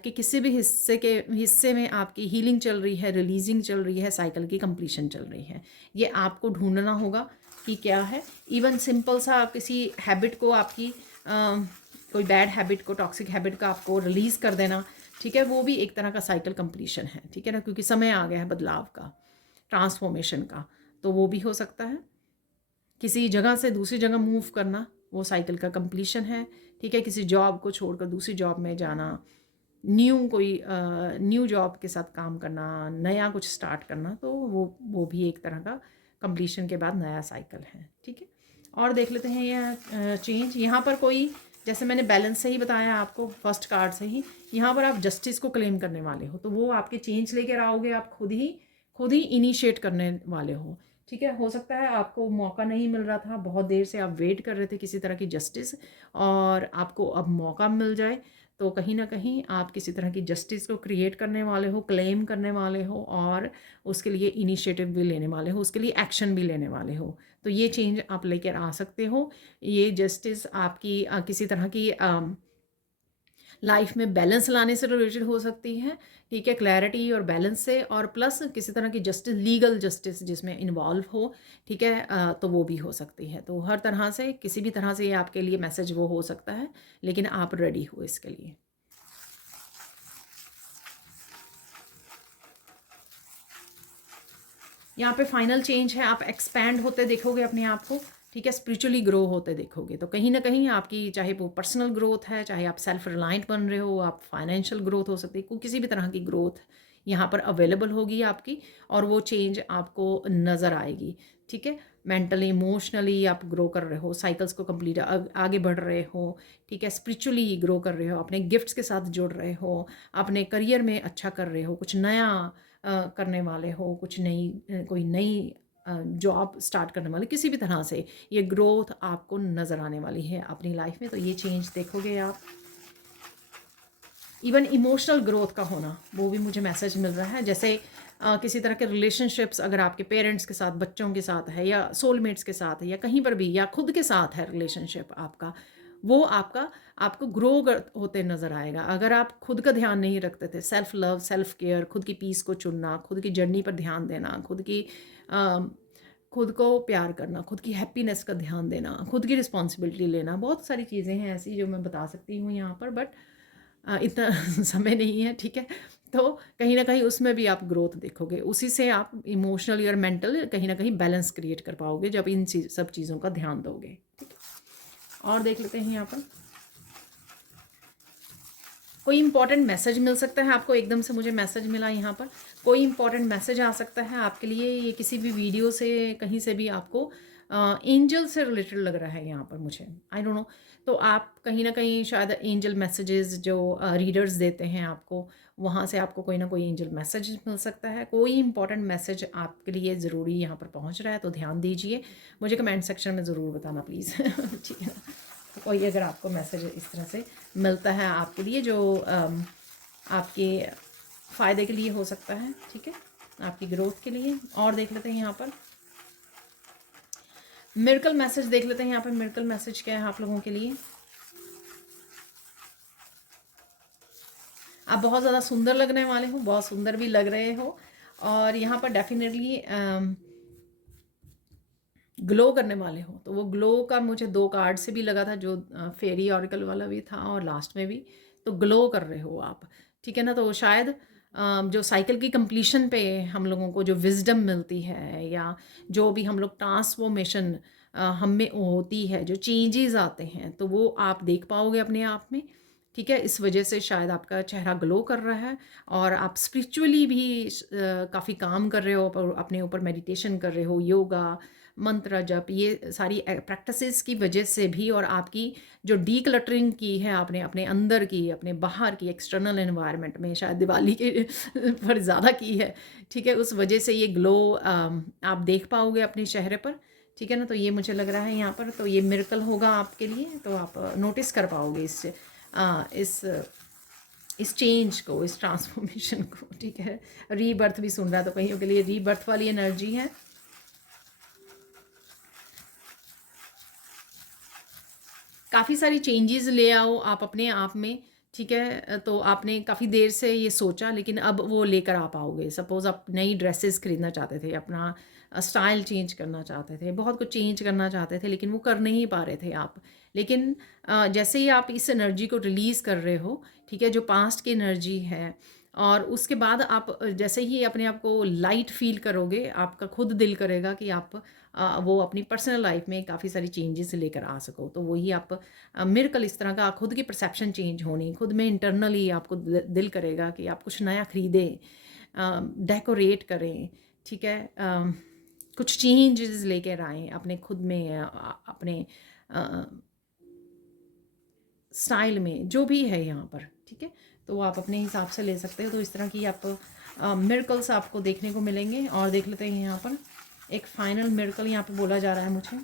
के किसी भी हिस्से में आपकी हीलिंग चल रही है, रिलीजिंग चल रही है, साइकिल की कंप्लीशन चल रही है। ये आपको ढूंढना होगा कि क्या है। इवन सिंपल सा किसी हैबिट को, आपकी कोई बैड हैबिट को, टॉक्सिक हैबिट का आपको रिलीज़ कर देना, ठीक है, वो भी एक तरह का साइकिल कंप्लीशन है। ठीक है ना, क्योंकि समय आ गया है बदलाव का, ट्रांसफॉर्मेशन का, तो वो भी हो सकता है। किसी जगह से दूसरी जगह मूव करना, वो साइकिल का कंप्लीशन है। ठीक है, किसी जॉब को छोड़कर दूसरी जॉब में जाना, न्यू जॉब के साथ काम करना, नया कुछ स्टार्ट करना, तो वो भी एक तरह का कंप्लीशन के बाद नया साइकिल है। ठीक है, और देख लेते हैं यह चेंज यहाँ पर। कोई, जैसे मैंने बैलेंस से ही बताया आपको फर्स्ट कार्ड से ही, यहाँ पर आप जस्टिस को क्लेम करने वाले हो, तो वो आपके चेंज लेकर आओगे, आप खुद ही इनिशिएट करने वाले हो। ठीक है, हो सकता है आपको मौका नहीं मिल रहा था, बहुत देर से आप वेट कर रहे थे किसी तरह की जस्टिस, और आपको अब मौका मिल जाए, तो कहीं ना कहीं आप किसी तरह की जस्टिस को क्रिएट करने वाले हो, क्लेम करने वाले हो, और उसके लिए इनिशिएटिव भी लेने वाले हो, उसके लिए एक्शन भी लेने वाले हो। तो ये चेंज आप लेकर आ सकते हो। ये जस्टिस आपकी किसी तरह की लाइफ में बैलेंस लाने से रिलेटेड हो सकती है। ठीक है, क्लैरिटी और बैलेंस से, और प्लस किसी तरह की जस्टिस, लीगल जस्टिस जिसमें इन्वॉल्व हो। ठीक है, तो वो भी हो सकती है। तो हर तरह से, किसी भी तरह से ये आपके लिए मैसेज वो हो सकता है, लेकिन आप रेडी हो इसके लिए। यहाँ पे फाइनल चेंज है, आप एक्सपैंड होते देखोगे अपने आप को। ठीक है, स्पिरिचुअली ग्रो होते देखोगे, तो कहीं ना कहीं आपकी, चाहे वो पर्सनल ग्रोथ है, चाहे आप सेल्फ रिलायंट बन रहे हो, आप फाइनेंशियल ग्रोथ हो सकती है, किसी भी तरह की ग्रोथ यहाँ पर अवेलेबल होगी आपकी, और वो चेंज आपको नज़र आएगी। ठीक है, मेंटली इमोशनली आप ग्रो कर रहे हो, साइकिल्स को कंप्लीट आगे बढ़ रहे हो, ठीक है, स्पिरिचुअली ग्रो कर रहे हो, अपने गिफ्ट्स के साथ जुड़ रहे हो, अपने करियर में अच्छा कर रहे हो, कुछ नया करने वाले हो, कुछ नई कोई नई जॉब स्टार्ट करने वाले, किसी भी तरह से ये ग्रोथ आपको नज़र आने वाली है अपनी लाइफ में। तो ये चेंज देखोगे आप। इवन इमोशनल ग्रोथ का होना, वो भी मुझे मैसेज मिल रहा है। जैसे किसी तरह के रिलेशनशिप्स अगर आपके पेरेंट्स के साथ, बच्चों के साथ है, या सोलमेट्स के साथ है, या कहीं पर भी, या खुद के साथ है रिलेशनशिप आपका, वो आपको ग्रो होते नज़र आएगा। अगर आप खुद का ध्यान नहीं रखते थे, सेल्फ लव, सेल्फ केयर, खुद की पीस को चुनना, खुद की जर्नी पर ध्यान देना, खुद को प्यार करना, खुद की हैप्पीनेस का ध्यान देना, खुद की रिस्पॉन्सिबिलिटी लेना, बहुत सारी चीज़ें हैं ऐसी जो मैं बता सकती हूँ यहाँ पर, बट इतना समय नहीं है, ठीक है। तो कहीं ना कहीं उसमें भी आप ग्रोथ देखोगे, उसी से आप इमोशनली और मेंटल कहीं ना कहीं बैलेंस क्रिएट कर पाओगे जब इन सब चीज़ों का ध्यान दोगे, ठीक है। और देख लेते हैं यहाँ पर कोई इंपॉर्टेंट मैसेज मिल सकता है आपको। एकदम से मुझे मैसेज मिला यहाँ पर, कोई इंपॉर्टेंट मैसेज आ सकता है आपके लिए। ये किसी भी वीडियो से, कहीं से भी आपको एंजल से रिलेटेड लग रहा है यहाँ पर मुझे, आई डोंट नो। तो आप कहीं ना कहीं शायद एंजल मैसेजेस जो रीडर्स देते हैं आपको, वहाँ से आपको कोई ना कोई एंजल मैसेज मिल सकता है। कोई इंपॉर्टेंट मैसेज आपके लिए ज़रूरी यहाँ पर पहुँच रहा है, तो ध्यान दीजिए। मुझे कमेंट सेक्शन में ज़रूर बताना प्लीज़ ठीक है। तो कोई अगर आपको मैसेज इस तरह से मिलता है आपके लिए जो आपके फ़ायदे के लिए हो सकता है, ठीक है, आपकी ग्रोथ के लिए। और देख लेते हैं यहाँ पर मिरेकल मैसेज, देख लेते हैं यहाँ पर मिरेकल मैसेज क्या है आप लोगों के लिए। आप बहुत ज़्यादा सुंदर लगने वाले हो, बहुत सुंदर भी लग रहे हो, और यहाँ पर डेफिनेटली ग्लो करने वाले हो। तो वो ग्लो का मुझे 2 कार्ड से भी लगा था, जो फेरी ऑरिकल वाला भी था और लास्ट में भी। तो ग्लो कर रहे हो आप, ठीक है ना। तो शायद जो साइकिल की कंप्लीशन पे हम लोगों को जो विजडम मिलती है, या जो भी हम लोग ट्रांसफॉर्मेशन हम में होती है, जो चेंजेस आते हैं, तो वो आप देख पाओगे अपने आप में, ठीक है। इस वजह से शायद आपका चेहरा ग्लो कर रहा है, और आप स्पिरिचुअली भी काफ़ी काम कर रहे हो, अपने ऊपर मेडिटेशन कर रहे हो, योगा, मंत्र जप, ये सारी प्रैक्टिसेस की वजह से भी, और आपकी जो डीक्लटरिंग की है आपने अपने अंदर की, अपने बाहर की, एक्सटर्नल एनवायरनमेंट में, शायद दिवाली के पर ज़्यादा की है, ठीक है। उस वजह से ये ग्लो आप देख पाओगे अपने चेहरे पर, ठीक है ना। तो ये मुझे लग रहा है यहाँ पर, तो ये मिरेकल होगा आपके लिए। तो आप नोटिस कर पाओगे इस चेंज को, इस ट्रांसफॉर्मेशन को, ठीक है। रीबर्थ भी सुन रहा है, तो कईयों के लिए रीबर्थ वाली एनर्जी है। काफ़ी सारी चेंजेस ले आओ आप अपने आप में, ठीक है। तो आपने काफ़ी देर से ये सोचा, लेकिन अब वो लेकर आ पाओगे। सपोज़ आप नई ड्रेसेस खरीदना चाहते थे, अपना स्टाइल चेंज करना चाहते थे, बहुत कुछ चेंज करना चाहते थे, लेकिन वो कर नहीं पा रहे थे आप। लेकिन जैसे ही आप इस एनर्जी को रिलीज़ कर रहे हो, ठीक है, जो पास्ट की एनर्जी है, और उसके बाद आप जैसे ही अपने आप को लाइट फील करोगे, आपका खुद दिल करेगा कि आप वो अपनी पर्सनल लाइफ में काफ़ी सारी चेंजेस लेकर आ सको। तो वही आप मिरेकल इस तरह का, खुद की परसेप्शन चेंज होनी, खुद में इंटरनली आपको दिल करेगा कि आप कुछ नया खरीदें, डेकोरेट करें, ठीक है, कुछ चेंजेस लेकर आएँ अपने खुद में, अपने स्टाइल में, जो भी है यहाँ पर, ठीक है। तो आप अपने हिसाब से ले सकते हो। तो इस तरह की आप मिरेकल्स आपको देखने को मिलेंगे। और देख लेते हैं यहाँ पर एक फाइनल मिरेकल यहाँ पे बोला जा रहा है मुझे।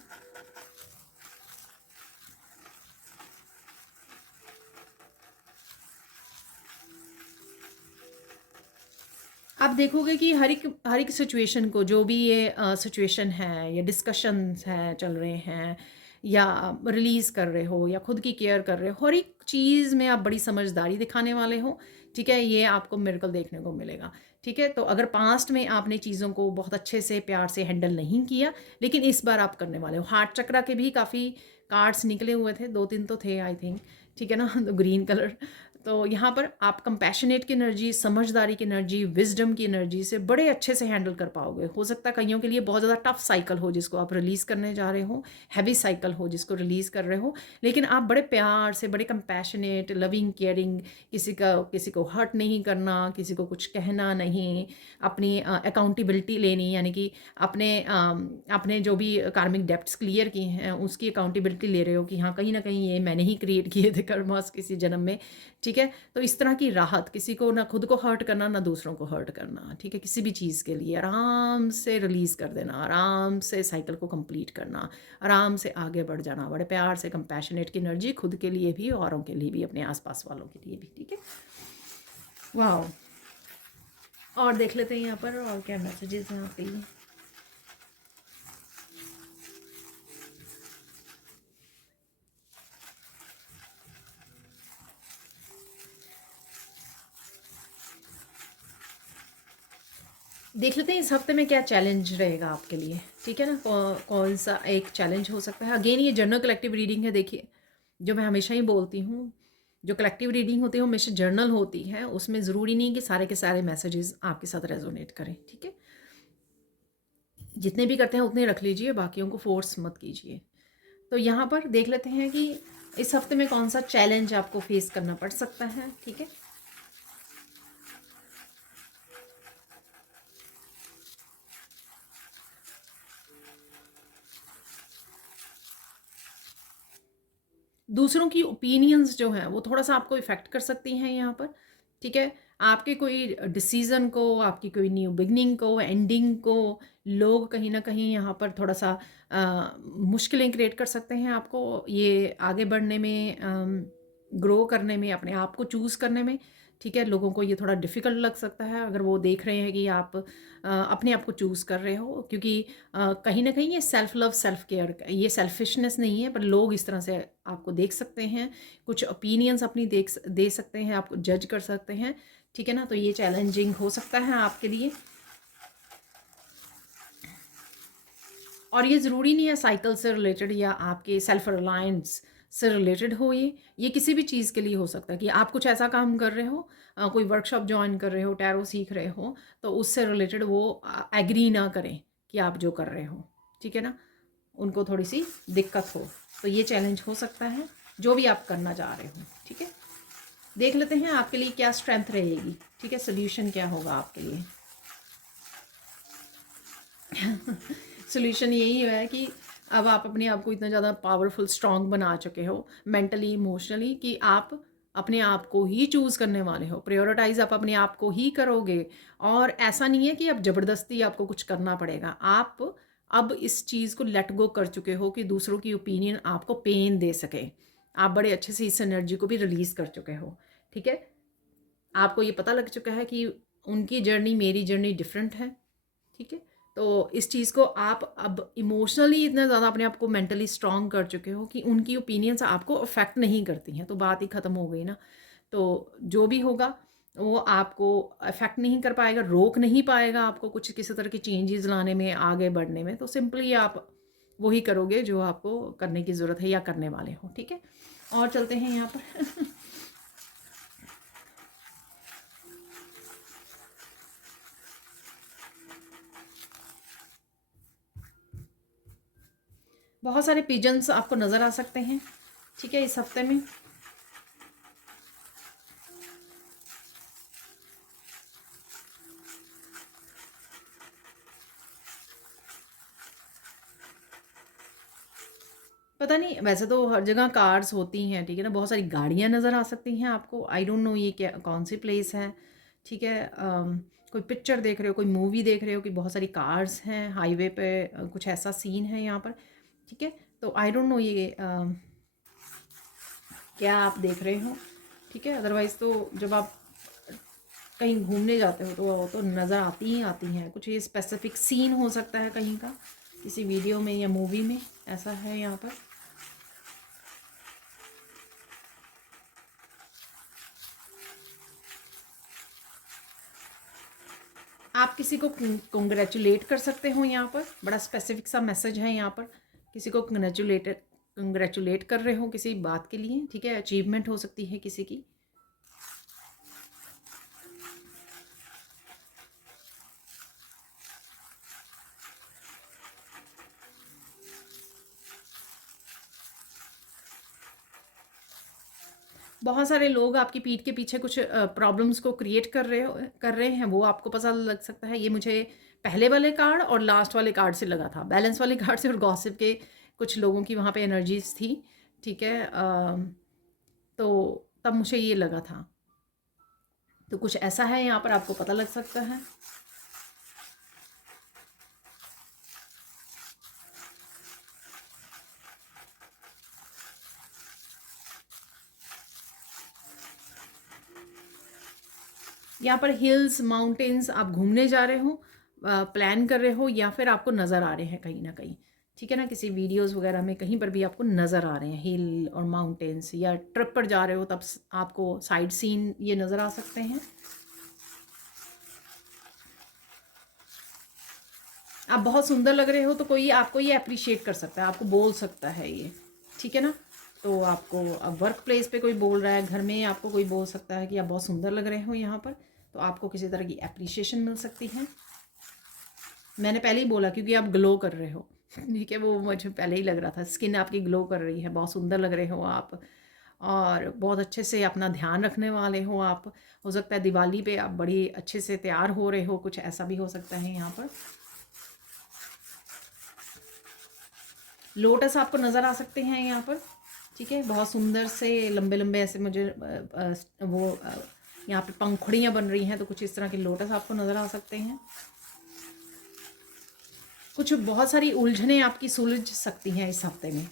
आप देखोगे कि हर एक सिचुएशन को, जो भी ये सिचुएशन है, या डिस्कशंस हैं चल रहे हैं, या रिलीज़ कर रहे हो, या खुद की केयर कर रहे हो, हर एक चीज़ में आप बड़ी समझदारी दिखाने वाले हो, ठीक है। ये आपको मिरेकल देखने को मिलेगा, ठीक है। तो अगर पास्ट में आपने चीज़ों को बहुत अच्छे से, प्यार से हैंडल नहीं किया, लेकिन इस बार आप करने वाले हो। हार्ट चक्रा के भी काफ़ी कार्ड्स निकले हुए थे, 2-3 तो थे आई थिंक, ठीक है ना तो ग्रीन कलर। तो यहाँ पर आप कंपैशनेट की एनर्जी, समझदारी की एनर्जी, विजडम की एनर्जी से बड़े अच्छे से हैंडल कर पाओगे। हो सकता है कईयों के लिए बहुत ज़्यादा टफ साइकिल हो जिसको आप रिलीज़ करने जा रहे हो, हैवी साइकिल हो जिसको रिलीज़ कर रहे हो, लेकिन आप बड़े प्यार से, बड़े कंपैशनेट, लविंग, केयरिंग, किसी को हर्ट नहीं करना, किसी को कुछ कहना नहीं, अपनी अकाउंटेबिलिटी लेनी, यानी कि अपने जो भी कार्मिक डेप्ट्स क्लियर किए हैं उसकी अकाउंटेबिलिटी ले रहे हो कि हाँ कहीं ना कहीं ये मैंने ही क्रिएट किए थे कर्मास किसी जन्म में। ठीक है, तो इस तरह की राहत, किसी को ना खुद को हर्ट करना ना दूसरों को हर्ट करना। ठीक है, किसी भी चीज़ के लिए आराम से रिलीज़ कर देना, आराम से साइकिल को कंप्लीट करना, आराम से आगे बढ़ जाना, बड़े प्यार से कंपैशनेट की एनर्जी खुद के लिए भी, औरों के लिए भी, अपने आसपास वालों के लिए भी। ठीक है, वाह। और देख लेते हैं यहाँ पर और क्या मैसेजेस हैं आपके लिए। देख लेते हैं इस हफ्ते में क्या चैलेंज रहेगा आपके लिए। ठीक है ना, कौन सा एक चैलेंज हो सकता है। अगेन ये जनरल कलेक्टिव रीडिंग है। देखिए, जो मैं हमेशा ही बोलती हूँ, जो कलेक्टिव रीडिंग होती है वो हमेशा जर्नल होती है, उसमें ज़रूरी नहीं कि सारे के सारे मैसेजेस आपके साथ रेजोनेट करें। ठीक है, जितने भी करते हैं उतने रख लीजिए, बाकियों को फोर्स मत कीजिए। तो यहाँ पर देख लेते हैं कि इस हफ्ते में कौन सा चैलेंज आपको फेस करना पड़ सकता है। ठीक है, दूसरों की ओपिनियंस जो हैं वो थोड़ा सा आपको इफ़ेक्ट कर सकती हैं यहाँ पर। ठीक है, आपके कोई डिसीज़न को, आपकी कोई न्यू बिगनिंग को, एंडिंग को लोग कहीं ना कहीं यहाँ पर थोड़ा सा मुश्किलें क्रिएट कर सकते हैं आपको ये आगे बढ़ने में, ग्रो करने में, अपने आप को चूज़ करने में। ठीक है, लोगों को ये थोड़ा डिफ़िकल्ट लग सकता है अगर वो देख रहे हैं कि आप अपने आप को चूज़ कर रहे हो, क्योंकि कहीं ना कहीं ये सेल्फ लव, सेल्फ केयर, ये सेल्फिशनेस नहीं है, पर लोग इस तरह से आपको देख सकते हैं, कुछ ओपिनियंस अपनी दे सकते हैं, आपको जज कर सकते हैं। ठीक है ना, तो ये चैलेंजिंग हो सकता है आपके लिए। और ये ज़रूरी नहीं है साइकिल से रिलेटेड या आपके सेल्फ रिलायंस से रिलेटेड हो। ये किसी भी चीज़ के लिए हो सकता है कि आप कुछ ऐसा काम कर रहे हो, कोई वर्कशॉप ज्वाइन कर रहे हो, टैरो सीख रहे हो, तो उससे रिलेटेड वो एग्री ना करें कि आप जो कर रहे हो। ठीक है ना, उनको थोड़ी सी दिक्कत हो, तो ये चैलेंज हो सकता है जो भी आप करना चाह रहे हो। ठीक है, देख लेते हैं आपके लिए क्या स्ट्रेंथ रहेगी। ठीक है, सोल्यूशन क्या होगा आपके लिए। सोल्यूशन यही है कि अब आप अपने आप को इतना ज़्यादा पावरफुल, स्ट्रांग बना चुके हो मेंटली, इमोशनली, कि आप अपने आप को ही चूज़ करने वाले हो। प्रायोरिटाइज आप अपने आप को ही करोगे, और ऐसा नहीं है कि अब ज़बरदस्ती आपको कुछ करना पड़ेगा। आप अब इस चीज़ को लेट गो कर चुके हो कि दूसरों की ओपिनियन आपको पेन दे सके। आप बड़े अच्छे से इस एनर्जी को भी रिलीज़ कर चुके हो। ठीक है, आपको ये पता लग चुका है कि उनकी जर्नी, मेरी जर्नी डिफरेंट है। ठीक है, तो इस चीज़ को आप अब इमोशनली इतना ज़्यादा अपने आप को मेंटली स्ट्रांग कर चुके हो कि उनकी ओपिनियंस आपको अफेक्ट नहीं करती हैं, तो बात ही ख़त्म हो गई ना। तो जो भी होगा वो आपको अफेक्ट नहीं कर पाएगा, रोक नहीं पाएगा आपको कुछ किसी तरह की चेंजेस लाने में, आगे बढ़ने में। तो सिंपली आप वही करोगे जो आपको करने की ज़रूरत है या करने वाले हो। ठीक है, और चलते हैं यहाँ पर। बहुत सारे पिजन्स आपको नज़र आ सकते हैं। ठीक है, इस हफ्ते में पता नहीं, वैसे तो हर जगह कार्स होती हैं। ठीक है ना, बहुत सारी गाड़ियां नज़र आ सकती हैं आपको। आई डोंट नो ये क्या, कौन सी प्लेस है। ठीक है, कोई पिक्चर देख रहे हो, कोई मूवी देख रहे हो कि बहुत सारी कार्स हैं हाईवे पे, कुछ ऐसा सीन है यहाँ पर। ठीक है, तो आई डोंट नो ये क्या आप देख रहे हो। ठीक है, अदरवाइज़ तो जब आप कहीं घूमने जाते हो तो नज़र आती ही आती हैं। कुछ ये स्पेसिफिक सीन हो सकता है कहीं का, किसी वीडियो में या मूवी में, ऐसा है यहाँ पर। आप किसी को कंग्रेचुलेट कर सकते हो यहाँ पर, बड़ा स्पेसिफिक सा मैसेज है यहाँ पर। किसी को कंग्रेचुलेट कर रहे हो किसी बात के लिए। ठीक है, अचीवमेंट हो सकती है किसी की। बहुत सारे लोग आपकी पीठ के पीछे कुछ प्रॉब्लम्स को क्रिएट कर रहे हैं, वो आपको पता लग सकता है। ये मुझे पहले वाले कार्ड और लास्ट वाले कार्ड से लगा था, बैलेंस वाले कार्ड से और गॉसिप के कुछ लोगों की वहाँ पे एनर्जीज थी, ठीक है। तो तब मुझे ये लगा था, तो कुछ ऐसा है यहाँ पर, आपको पता लग सकता है। यहाँ पर हिल्स माउंटेन्स आप घूमने जा रहे हो, प्लान कर रहे हो, या फिर आपको नज़र आ रहे हैं कहीं ना कहीं, ठीक है ना, किसी वीडियोस वगैरह में कहीं पर भी आपको नज़र आ रहे हैं हिल और माउंटेन्स, या ट्रिप पर जा रहे हो तब आपको साइड सीन ये नज़र आ सकते हैं। आप बहुत सुंदर लग रहे हो तो कोई आपको ये अप्रिशिएट कर सकता है, आपको बोल सकता है ये, ठीक है ना। तो आपको अब वर्क प्लेस पे कोई बोल रहा है, घर में आपको कोई बोल सकता है कि आप बहुत सुंदर लग रहे हो यहाँ पर, तो आपको किसी तरह की अप्रिशिएशन मिल सकती है। मैंने पहले ही बोला क्योंकि आप ग्लो कर रहे हो, ठीक है, वो मुझे पहले ही लग रहा था, स्किन आपकी ग्लो कर रही है, बहुत सुंदर लग रहे हो आप, और बहुत अच्छे से अपना ध्यान रखने वाले हो आप। हो सकता है दिवाली पे आप बड़ी अच्छे से तैयार हो रहे हो, कुछ ऐसा भी हो सकता है यहाँ पर। लोटस आपको नज़र आ सकते हैं यहाँ पर, ठीक है, बहुत सुंदर से लंबे लंबे ऐसे मुझे यहाँ पे पंखुड़ियाँ बन रही हैं, तो कुछ इस तरह के लोटस आपको नज़र आ सकते हैं। कुछ बहुत सारी उलझनें आपकी सुलझ सकती हैं इस हफ्ते में,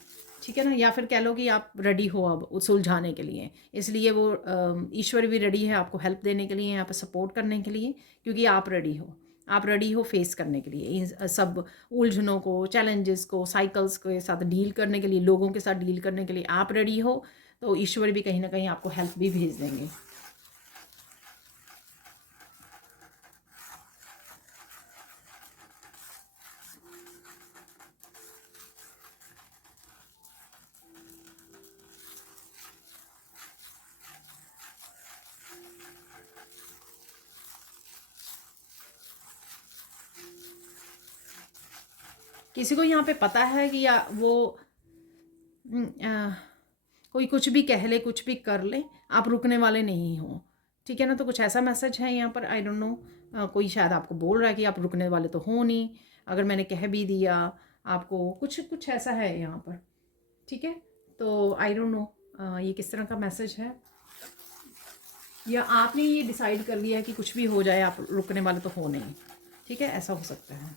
ठीक है ना, या फिर कह लो कि आप रेडी हो अब सुलझाने के लिए, इसलिए वो ईश्वर भी रेडी है आपको हेल्प देने के लिए, यहाँ पर सपोर्ट करने के लिए, क्योंकि आप रेडी हो, आप रेडी हो फेस करने के लिए इन सब उलझनों को, चैलेंजेस को, साइकिल्स के साथ डील करने के लिए, लोगों के साथ डील करने के लिए आप रेडी हो, तो ईश्वर भी कहीं ना कहीं आपको हेल्प भी भेज देंगे। किसी को यहाँ पे पता है कि या वो कोई कुछ भी कह ले, कुछ भी कर ले, आप रुकने वाले नहीं हो, ठीक है ना, तो कुछ ऐसा मैसेज है यहाँ पर। आई डोंट नो, कोई शायद आपको बोल रहा है कि आप रुकने वाले तो हो नहीं, अगर मैंने कह भी दिया आपको, कुछ कुछ ऐसा है यहाँ पर, ठीक है। तो आई डोंट नो ये किस तरह का मैसेज है, या आपने ये डिसाइड कर लिया कि कुछ भी हो जाए आप रुकने वाले तो हो नहीं, ठीक है, ऐसा हो सकता है।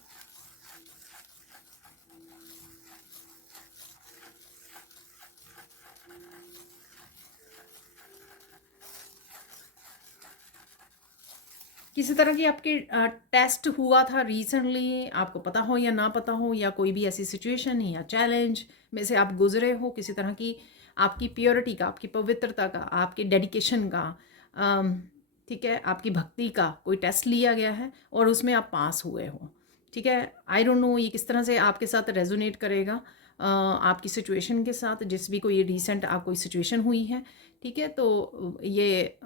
किसी तरह की आपके टेस्ट हुआ था रिसेंटली, आपको पता हो या ना पता हो, या कोई भी ऐसी सिचुएशन या चैलेंज में से आप गुजरे हो, किसी तरह की आपकी प्योरिटी का, आपकी पवित्रता का, आपके डेडिकेशन का, ठीक है, आपकी भक्ति का कोई टेस्ट लिया गया है और उसमें आप पास हुए हो, ठीक है। आई डोंट नो ये किस तरह से आपके साथ रेजोनेट करेगा आपकी सिचुएशन के साथ, जिस भी कोई रिसेंट आप कोई सिचुएशन हुई है, ठीक है, तो ये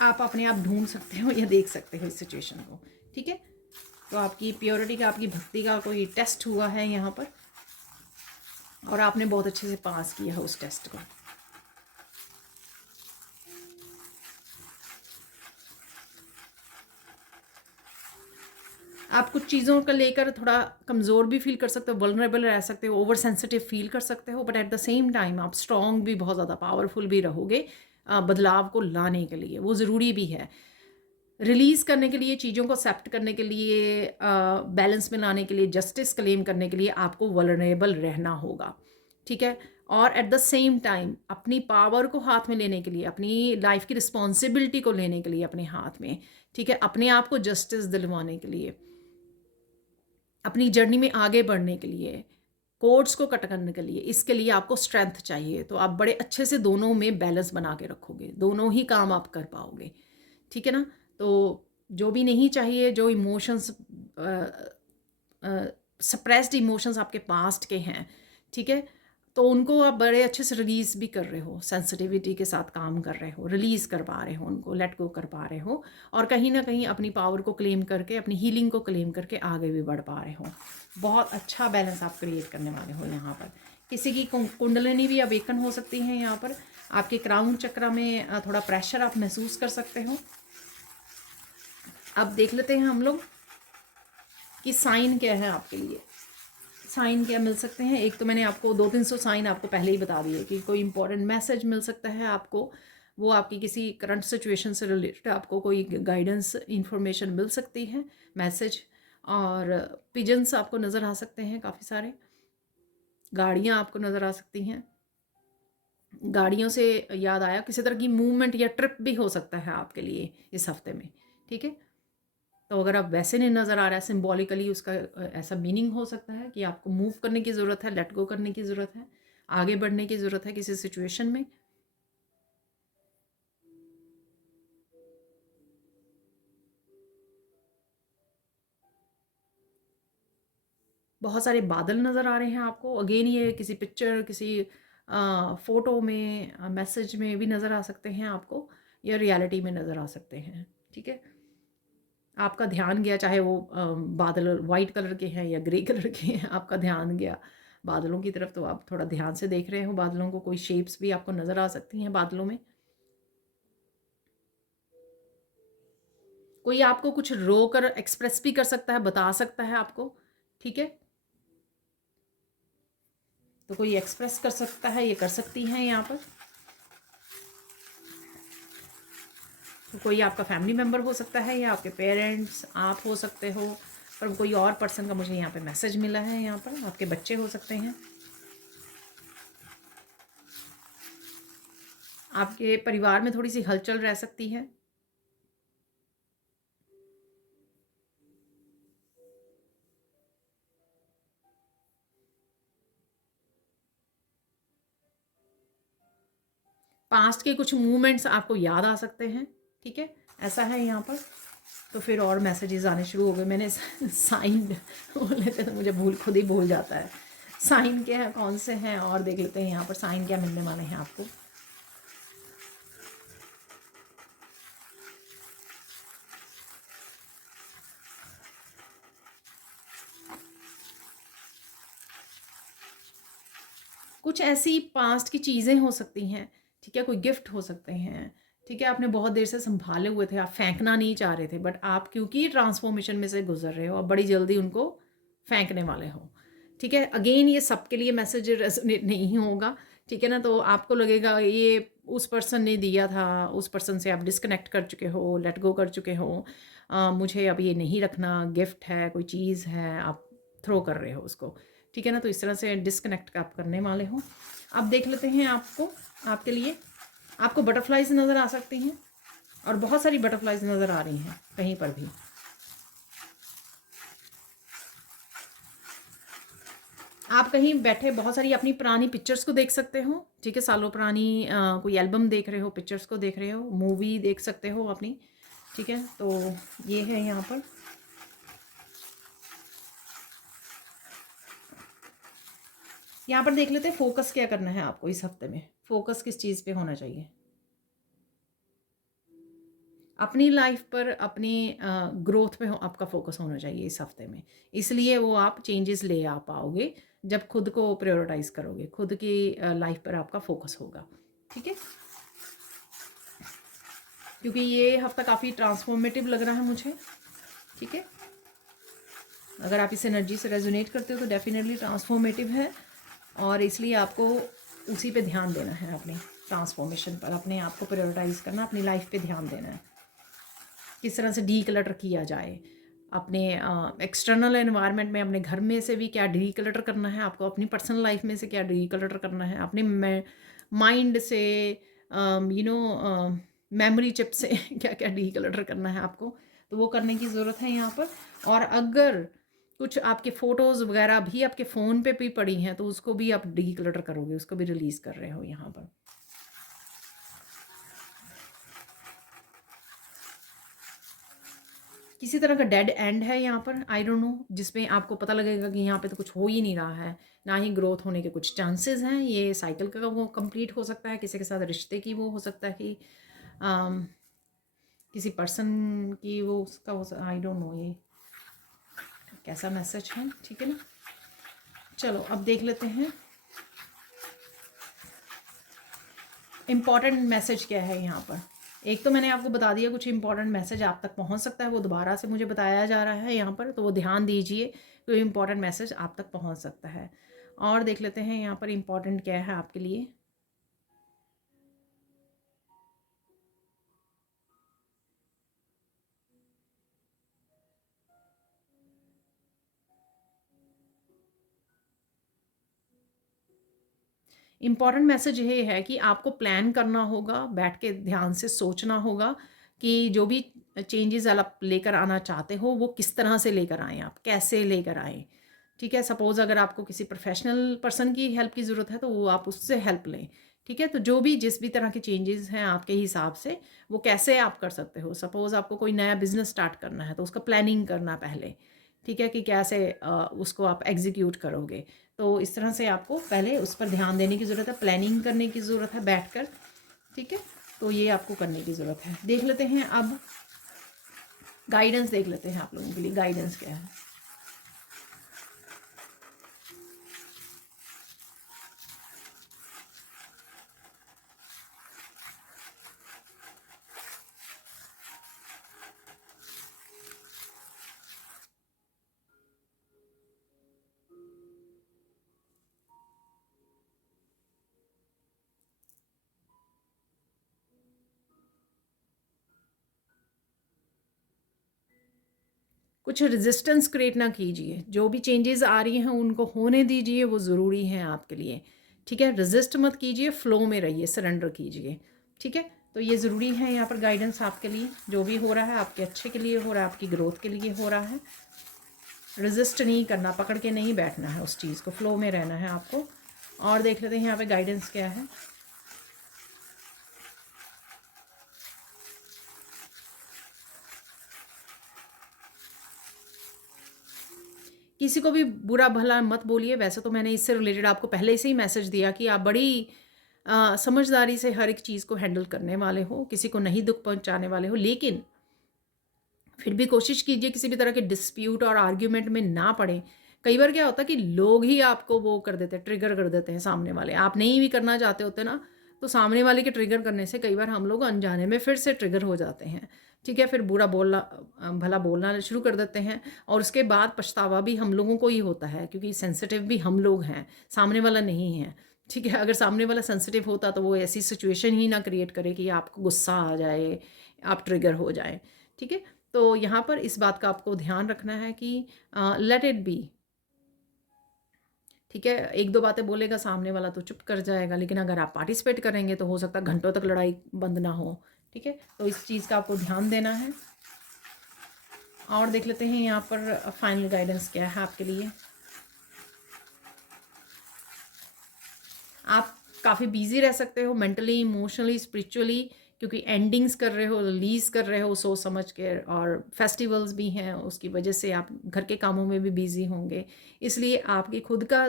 आप अपने आप ढूंढ सकते हो या देख सकते हो इस सिचुएशन को, ठीक है। तो आपकी प्योरिटी का, आपकी भक्ति का कोई टेस्ट हुआ है यहाँ पर, और आपने बहुत अच्छे से पास किया है उस टेस्ट को। आप कुछ चीज़ों को लेकर थोड़ा कमज़ोर भी फील कर सकते हो, वल्नरेबल रह सकते हो, ओवर सेंसिटिव फील कर सकते हो, but at the same time आप स्ट्रॉन्ग भी, बहुत ज़्यादा पावरफुल भी रहोगे बदलाव को लाने के लिए, वो ज़रूरी भी है, रिलीज़ करने के लिए, चीज़ों को एक्सेप्ट करने के लिए, बैलेंस में लाने के लिए, जस्टिस क्लेम करने के लिए आपको वल्नरेबल रहना होगा, ठीक है। और एट द सेम टाइम अपनी पावर को हाथ में लेने के लिए, अपनी लाइफ की रिस्पॉन्सिबिलिटी को लेने के लिए अपने हाथ में, ठीक है, अपने आप को जस्टिस दिलवाने के लिए, अपनी जर्नी में आगे बढ़ने के लिए, कोड्स को कट करने के लिए, इसके लिए आपको स्ट्रेंथ चाहिए, तो आप बड़े अच्छे से दोनों में बैलेंस बना के रखोगे, दोनों ही काम आप कर पाओगे, ठीक है ना। तो जो भी नहीं चाहिए, जो इमोशंस, सप्रेस्ड इमोशंस आपके पास्ट के हैं, ठीक है, तो उनको आप बड़े अच्छे से रिलीज़ भी कर रहे हो, सेंसिटिविटी के साथ काम कर रहे हो, रिलीज़ कर पा रहे हो, उनको लेट गो कर पा रहे हो, और कहीं ना कहीं अपनी पावर को क्लेम करके, अपनी हीलिंग को क्लेम करके आगे भी बढ़ पा रहे हो। बहुत अच्छा बैलेंस आप क्रिएट करने वाले हो यहाँ पर। किसी की कुंडलिनी भी अवेकन हो सकती है यहाँ पर, आपके क्राउन चक्र में थोड़ा प्रेशर आप महसूस कर सकते हो। अब देख लेते हैं हम लोग कि साइन क्या है आपके लिए। साइन क्या मिल सकते हैं। एक तो मैंने आपको 200-300 साइन आपको पहले ही बता दिए कि कोई इंपॉर्टेंट मैसेज मिल सकता है आपको, वो आपकी किसी करंट सिचुएशन से रिलेटेड आपको कोई गाइडेंस इंफॉर्मेशन मिल सकती है, मैसेज। और पिजन्स आपको नज़र आ सकते हैं, काफ़ी सारे गाड़ियाँ आपको नज़र आ सकती हैं। गाड़ियों से याद आया किसी तरह की मूवमेंट या ट्रिप भी हो सकता है आपके लिए इस हफ्ते में, ठीक है। तो अगर आप वैसे नहीं नज़र आ रहा है, सिंबॉलिकली उसका ऐसा मीनिंग हो सकता है कि आपको मूव करने की ज़रूरत है, लेट गो करने की ज़रूरत है, आगे बढ़ने की ज़रूरत है किसी सिचुएशन में। बहुत सारे बादल नज़र आ रहे हैं आपको। अगेन ये किसी पिक्चर, किसी फ़ोटो में, मैसेज में भी नज़र आ सकते हैं आपको, या रियलिटी में नज़र आ सकते हैं, ठीक है। आपका ध्यान गया, चाहे वो बादल वाइट कलर के हैं या ग्रे कलर के हैं, आपका ध्यान गया बादलों की तरफ, तो आप थोड़ा ध्यान से देख रहे हो बादलों को। कोई शेप्स भी आपको नज़र आ सकती हैं बादलों में। कोई आपको कुछ रो कर एक्सप्रेस भी कर सकता है, बता सकता है आपको, ठीक है। तो कोई एक्सप्रेस कर सकता है, ये कर सकती हैं यहाँ पर। तो कोई आपका फैमिली मेम्बर हो सकता है, या आपके पेरेंट्स, आप हो सकते हो, पर कोई और पर्सन का मुझे यहाँ पे मैसेज मिला है। यहाँ पर आपके बच्चे हो सकते हैं, आपके परिवार में थोड़ी सी हलचल रह सकती है। पास्ट के कुछ मूवमेंट्स आपको याद आ सकते हैं, ठीक है, ऐसा है यहाँ पर। तो फिर और मैसेजेस आने शुरू हो गए। मैंने साइन बोल लेते तो मुझे खुद ही भूल जाता है साइन क्या है, कौन से हैं, और देख लेते हैं यहाँ पर साइन क्या मिलने वाले हैं आपको। कुछ ऐसी पास्ट की चीज़ें हो सकती हैं, ठीक है, कोई गिफ्ट हो सकते हैं, ठीक है, आपने बहुत देर से संभाले हुए थे, आप फेंकना नहीं चाह रहे थे, बट आप क्योंकि ट्रांसफॉर्मेशन में से गुजर रहे हो, आप बड़ी जल्दी उनको फेंकने वाले हो, ठीक है। अगेन ये सबके लिए मैसेज रेजोनेट नहीं होगा, ठीक है ना। तो आपको लगेगा ये उस पर्सन ने दिया था, उस पर्सन से आप डिस्कनेक्ट कर चुके हो, लेट गो कर चुके हो, मुझे अब ये नहीं रखना, गिफ्ट है, कोई चीज़ है, आप थ्रो कर रहे हो उसको, ठीक है ना। तो इस तरह से डिस्कनेक्ट आप करने वाले हो। अब देख लेते हैं आपको, आपके लिए आपको बटरफ्लाइज नज़र आ सकती हैं, और बहुत सारी बटरफ्लाइज नज़र आ रही हैं कहीं पर भी। आप कहीं बैठे बहुत सारी अपनी पुरानी पिक्चर्स को देख सकते हो, ठीक है, सालों पुरानी कोई एल्बम देख रहे हो, पिक्चर्स को देख रहे हो, मूवी देख सकते हो अपनी, ठीक है। तो ये है यहाँ पर। यहाँ पर देख लेते हैं फोकस क्या करना है आपको इस हफ्ते में। फोकस किस चीज़ पे होना चाहिए अपनी लाइफ पर, अपनी ग्रोथ पे आपका फोकस होना चाहिए इस हफ्ते में। इसलिए वो आप चेंजेस ले आ पाओगे जब खुद को प्रायोरिटाइज करोगे, खुद की लाइफ पर आपका फोकस होगा, ठीक है। क्योंकि ये हफ्ता काफ़ी ट्रांसफॉर्मेटिव लग रहा है मुझे, ठीक है। अगर आप इस एनर्जी से रेजोनेट करते हो तो डेफिनेटली ट्रांसफॉर्मेटिव है, और इसलिए आपको उसी पे ध्यान देना है, अपने ट्रांसफॉर्मेशन पर, अपने आप को प्रायोरिटाइज करना, अपनी लाइफ पे ध्यान देना है। किस तरह से डी क्लटर किया जाए अपने एक्सटर्नल एनवायरनमेंट में, अपने घर में से भी क्या डी क्लटर करना है आपको, अपनी पर्सनल लाइफ में से क्या डी क्लटर करना है, अपने माइंड से, मेमोरी चिप से क्या क्या डी क्लटर करना है आपको। तो वो करने की ज़रूरत है यहाँ पर। और अगर कुछ आपके फ़ोटोज़ वगैरह भी आपके फ़ोन पे भी पड़ी हैं तो उसको भी आप डी क्लटर करोगे, उसको भी रिलीज़ कर रहे हो यहाँ पर। किसी तरह का डेड एंड है यहाँ पर, आई डोंट नो, जिसमें आपको पता लगेगा कि यहाँ पे तो कुछ हो ही नहीं रहा है, ना ही ग्रोथ होने के कुछ चांसेस हैं। ये साइकिल का वो कंप्लीट हो सकता है, किसी के साथ रिश्ते की वो हो सकता है कि आम, किसी पर्सन की वो उसका हो, आई डोंट नो ये कैसा मैसेज है, ठीक है ना। चलो अब देख लेते हैं इम्पॉर्टेंट मैसेज क्या है यहाँ पर? एक तो मैंने आपको बता दिया, कुछ इम्पॉर्टेंट मैसेज आप तक पहुँच सकता है, वो दोबारा से मुझे बताया जा रहा है यहाँ पर, तो वो ध्यान दीजिए, कोई इम्पॉर्टेंट मैसेज आप तक पहुँच सकता है। और देख लेते हैं यहाँ पर इम्पॉर्टेंट क्या है आपके लिए। इम्पॉर्टेंट मैसेज ये है कि आपको प्लान करना होगा, बैठ के ध्यान से सोचना होगा कि जो भी चेंजेस आप लेकर आना चाहते हो वो किस तरह से लेकर आएँ, आप कैसे लेकर आएँ। ठीक है, सपोज़ अगर आपको किसी प्रोफेशनल पर्सन की हेल्प की ज़रूरत है तो वो आप उससे हेल्प लें। ठीक है, तो जो भी जिस भी तरह के चेंजेस हैं आपके हिसाब से वो कैसे आप कर सकते हो। सपोज़ आपको कोई नया बिज़नेस स्टार्ट करना है तो उसका प्लानिंग करना पहले, ठीक है, कि कैसे उसको आप एग्जीक्यूट करोगे। तो इस तरह से आपको पहले उस पर ध्यान देने की ज़रूरत है, प्लानिंग करने की ज़रूरत है बैठकर। ठीक है, तो ये आपको करने की ज़रूरत है। देख लेते हैं अब गाइडेंस, देख लेते हैं आप लोगों के लिए गाइडेंस क्या है। कुछ रेजिस्टेंस क्रिएट ना कीजिए, जो भी चेंजेस आ रही हैं उनको होने दीजिए, वो ज़रूरी हैं आपके लिए। ठीक है, रेजिस्ट मत कीजिए, फ्लो में रहिए, सरेंडर कीजिए। ठीक है, तो ये ज़रूरी है यहाँ पर गाइडेंस आपके लिए। जो भी हो रहा है आपके अच्छे के लिए हो रहा है, आपकी ग्रोथ के लिए हो रहा है। रेजिस्ट नहीं करना, पकड़ के नहीं बैठना है उस चीज़ को, फ्लो में रहना है आपको। और देख लेते हैं यहाँ पे गाइडेंस क्या है। किसी को भी बुरा भला मत बोलिए। वैसे तो मैंने इससे रिलेटेड आपको पहले से ही मैसेज दिया कि आप बड़ी समझदारी से हर एक चीज़ को हैंडल करने वाले हो, किसी को नहीं दुख पहुंचाने वाले हो, लेकिन फिर भी कोशिश कीजिए किसी भी तरह के डिस्प्यूट और आर्ग्यूमेंट में ना पड़े। कई बार क्या होता है कि लोग ही आपको वो कर देते हैं, ट्रिगर कर देते हैं सामने वाले। आप नहीं भी करना चाहते होते ना, तो सामने वाले के ट्रिगर करने से कई बार हम लोग अनजाने में फिर से ट्रिगर हो जाते हैं। ठीक है, फिर बुरा बोलना भला बोलना शुरू कर देते हैं और उसके बाद पछतावा भी हम लोगों को ही होता है, क्योंकि सेंसिटिव भी हम लोग हैं, सामने वाला नहीं है। ठीक है, अगर सामने वाला सेंसिटिव होता तो वो ऐसी सिचुएशन ही ना क्रिएट करे कि आपको गुस्सा आ जाए, आप ट्रिगर हो जाए। ठीक है, तो यहाँ पर इस बात का आपको ध्यान रखना है कि लेट इट बी। ठीक है, एक दो बातें बोलेगा सामने वाला तो चुप कर जाएगा, लेकिन अगर आप पार्टिसिपेट करेंगे तो हो सकता है घंटों तक लड़ाई बंद ना हो। ठीक है, तो इस चीज़ का आपको ध्यान देना है। और देख लेते हैं यहाँ पर फाइनल गाइडेंस क्या है आपके लिए। आप काफ़ी बिजी रह सकते हो मेंटली, इमोशनली, स्पिरिचुअली, क्योंकि एंडिंग्स कर रहे हो, रिलीज कर रहे हो सोच समझ के, और फेस्टिवल्स भी हैं, उसकी वजह से आप घर के कामों में भी बिजी होंगे। इसलिए आपकी खुद का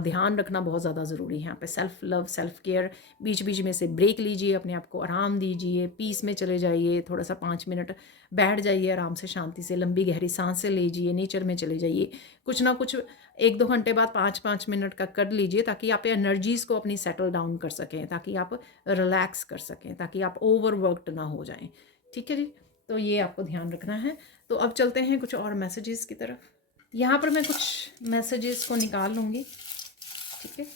ध्यान रखना बहुत ज़्यादा ज़रूरी है। यहाँ पे सेल्फ लव, सेल्फ केयर, बीच बीच में से ब्रेक लीजिए, अपने आप को आराम दीजिए, पीस में चले जाइए, थोड़ा सा 5 मिनट बैठ जाइए आराम से, शांति से लंबी गहरी सांसें लीजिए, नेचर में चले जाइए। कुछ ना कुछ 1-2 घंटे बाद 5-5 मिनट का कर लीजिए, ताकि आप एनर्जीज़ को अपनी सेटल डाउन कर सकें, ताकि आप रिलैक्स कर सकें, ताकि आप ओवरवर्कड ना हो जाएं। ठीक है जी, तो ये आपको ध्यान रखना है। तो अब चलते हैं कुछ और मैसेजेस की तरफ। यहाँ पर मैं कुछ मैसेजेस को निकाल लूँगी। ठीक है,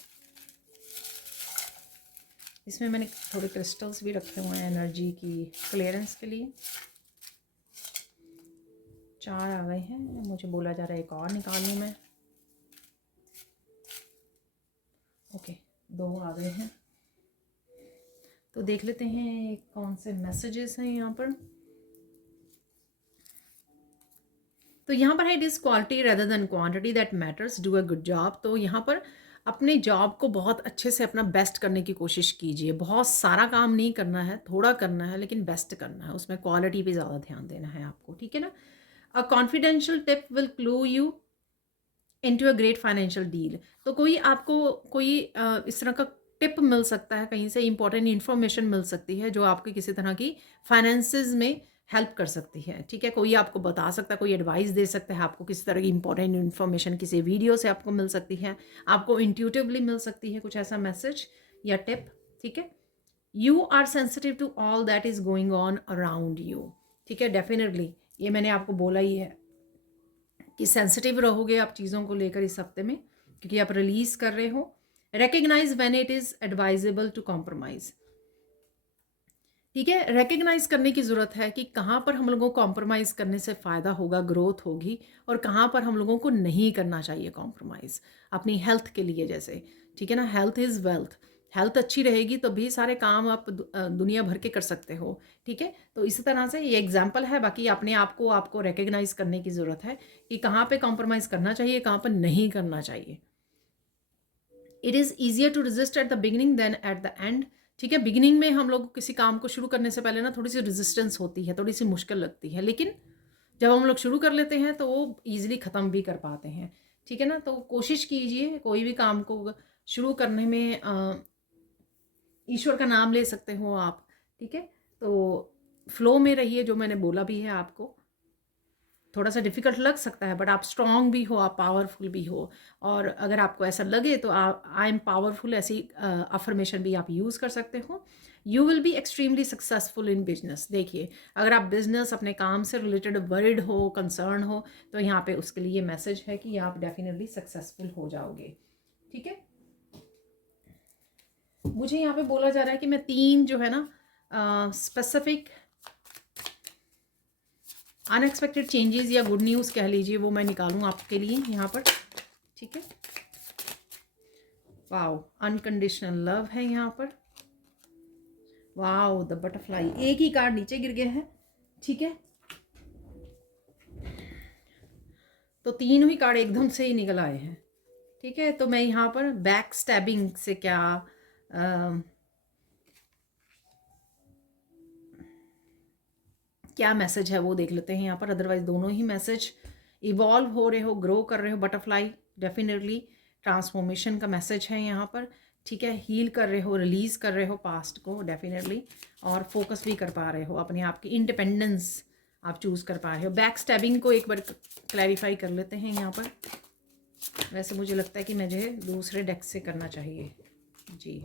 इसमें मैंने थोड़े क्रिस्टल्स भी रखे हुए हैं एनर्जी की क्लियरेंस के लिए। 4 आ गए हैं, मुझे बोला जा रहा है एक और निकाल लूँ मैं। ओके, 2 आ गए हैं। तो देख लेते हैं कौन से मैसेजेस हैं यहाँ पर। तो यहाँ पर है, it is quality rather than quantity that matters, do a good job. तो यहाँ पर अपने जॉब को बहुत अच्छे से अपना बेस्ट करने की कोशिश कीजिए। बहुत सारा काम नहीं करना है, थोड़ा करना है, लेकिन बेस्ट करना है, उसमें क्वालिटी पे ज़्यादा ध्यान देना है आपको। ठीक है ना। A confidential tip will clue you into a great financial deal. तो कोई आपको कोई इस तरह का टिप मिल सकता है, कहीं से इंपॉर्टेंट इन्फॉर्मेशन मिल सकती है जो आपकी किसी तरह की फाइनेंसेस में हेल्प कर सकती है। ठीक है, कोई आपको बता सकता है, कोई एडवाइस दे सकता है आपको, किसी तरह की इंपॉर्टेंट इन्फॉर्मेशन किसी वीडियो से आपको मिल सकती है, आपको इंट्यूटिवली मिल सकती है कुछ ऐसा मैसेज या टिप। ठीक है, you are sensitive to all that is going on around you, ठीक है। डेफिनेटली ये मैंने आपको बोला ही है कि सेंसिटिव रहोगे आप चीज़ों को लेकर इस हफ्ते में, क्योंकि आप रिलीज कर रहे हो। Recognise when it is advisable to compromise, ठीक है। रिकग्नाइज करने की ज़रूरत है कि कहाँ पर हम लोगों को कॉम्प्रोमाइज़ करने से फ़ायदा होगा, ग्रोथ होगी, और कहाँ पर हम लोगों को नहीं करना चाहिए कॉम्प्रोमाइज़ अपनी हेल्थ के लिए, जैसे, ठीक है ना। हेल्थ इज़ वेल्थ, हेल्थ अच्छी रहेगी तो भी सारे काम आप दुनिया भर के कर सकते हो, ठीक है। तो इसी तरह से ये एग्जाम्पल है। बाकी अपने आप को आपको रिकग्नाइज करने की ज़रूरत है कि कहाँ पे कॉम्प्रोमाइज़ करना चाहिए, कहाँ पर नहीं करना चाहिए। It is easier to resist at the beginning than at the end, ठीक है। बिगिनिंग में हम लोग किसी काम को शुरू करने से पहले ना थोड़ी सी रेजिस्टेंस होती है, थोड़ी सी मुश्किल लगती है, लेकिन जब हम लोग शुरू कर लेते हैं तो वो ईजिली ख़त्म भी कर पाते हैं, ठीक है ना। तो कोशिश कीजिए कोई भी काम को शुरू करने में ईश्वर का नाम ले सकते हो आप, ठीक है। तो फ्लो में रहिए, जो मैंने बोला भी है आपको। थोड़ा सा डिफ़िकल्ट लग सकता है, बट आप स्ट्रॉन्ग भी हो, आप पावरफुल भी हो। और अगर आपको ऐसा लगे तो आप आई एम पावरफुल ऐसी अफर्मेशन भी आप यूज़ कर सकते हो। You will be extremely successful in business. देखिए, अगर आप बिजनेस अपने काम से रिलेटेड वरिड हो, कंसर्न हो, तो यहाँ पे उसके लिए मैसेज है कि आप डेफिनेटली सक्सेसफुल हो जाओगे, ठीक है। मुझे यहाँ पे बोला जा रहा है कि मैं 3 जो है ना स्पेसिफिक अनएक्सपेक्टेड चेंजेस या गुड न्यूज़ कह लीजिए, वो मैं निकालूँ आपके लिए यहाँ पर, ठीक है। वाओ, अनकंडीशनल लव है यहाँ पर। वाओ, द बटरफ्लाई, एक ही कार्ड नीचे गिर गया है, ठीक है। तो तीनों ही कार्ड एकदम से ही निकल आए हैं, ठीक है। तो मैं यहाँ पर बैक स्टैबिंग से क्या मैसेज है वो देख लेते हैं यहाँ पर। अदरवाइज दोनों ही मैसेज, इवॉल्व हो रहे हो, ग्रो कर रहे हो, बटरफ्लाई डेफिनेटली ट्रांसफॉर्मेशन का मैसेज है यहाँ पर, ठीक है। हील कर रहे हो, रिलीज़ कर रहे हो पास्ट को डेफिनेटली, और फोकस भी कर पा रहे हो अपने आप की इंडिपेंडेंस आप चूज़ कर पा रहे हो। बैक स्टैबिंग को एक बार क्लैरिफाई कर लेते हैं यहाँ पर। वैसे मुझे लगता है कि मुझे दूसरे डेक से करना चाहिए जी।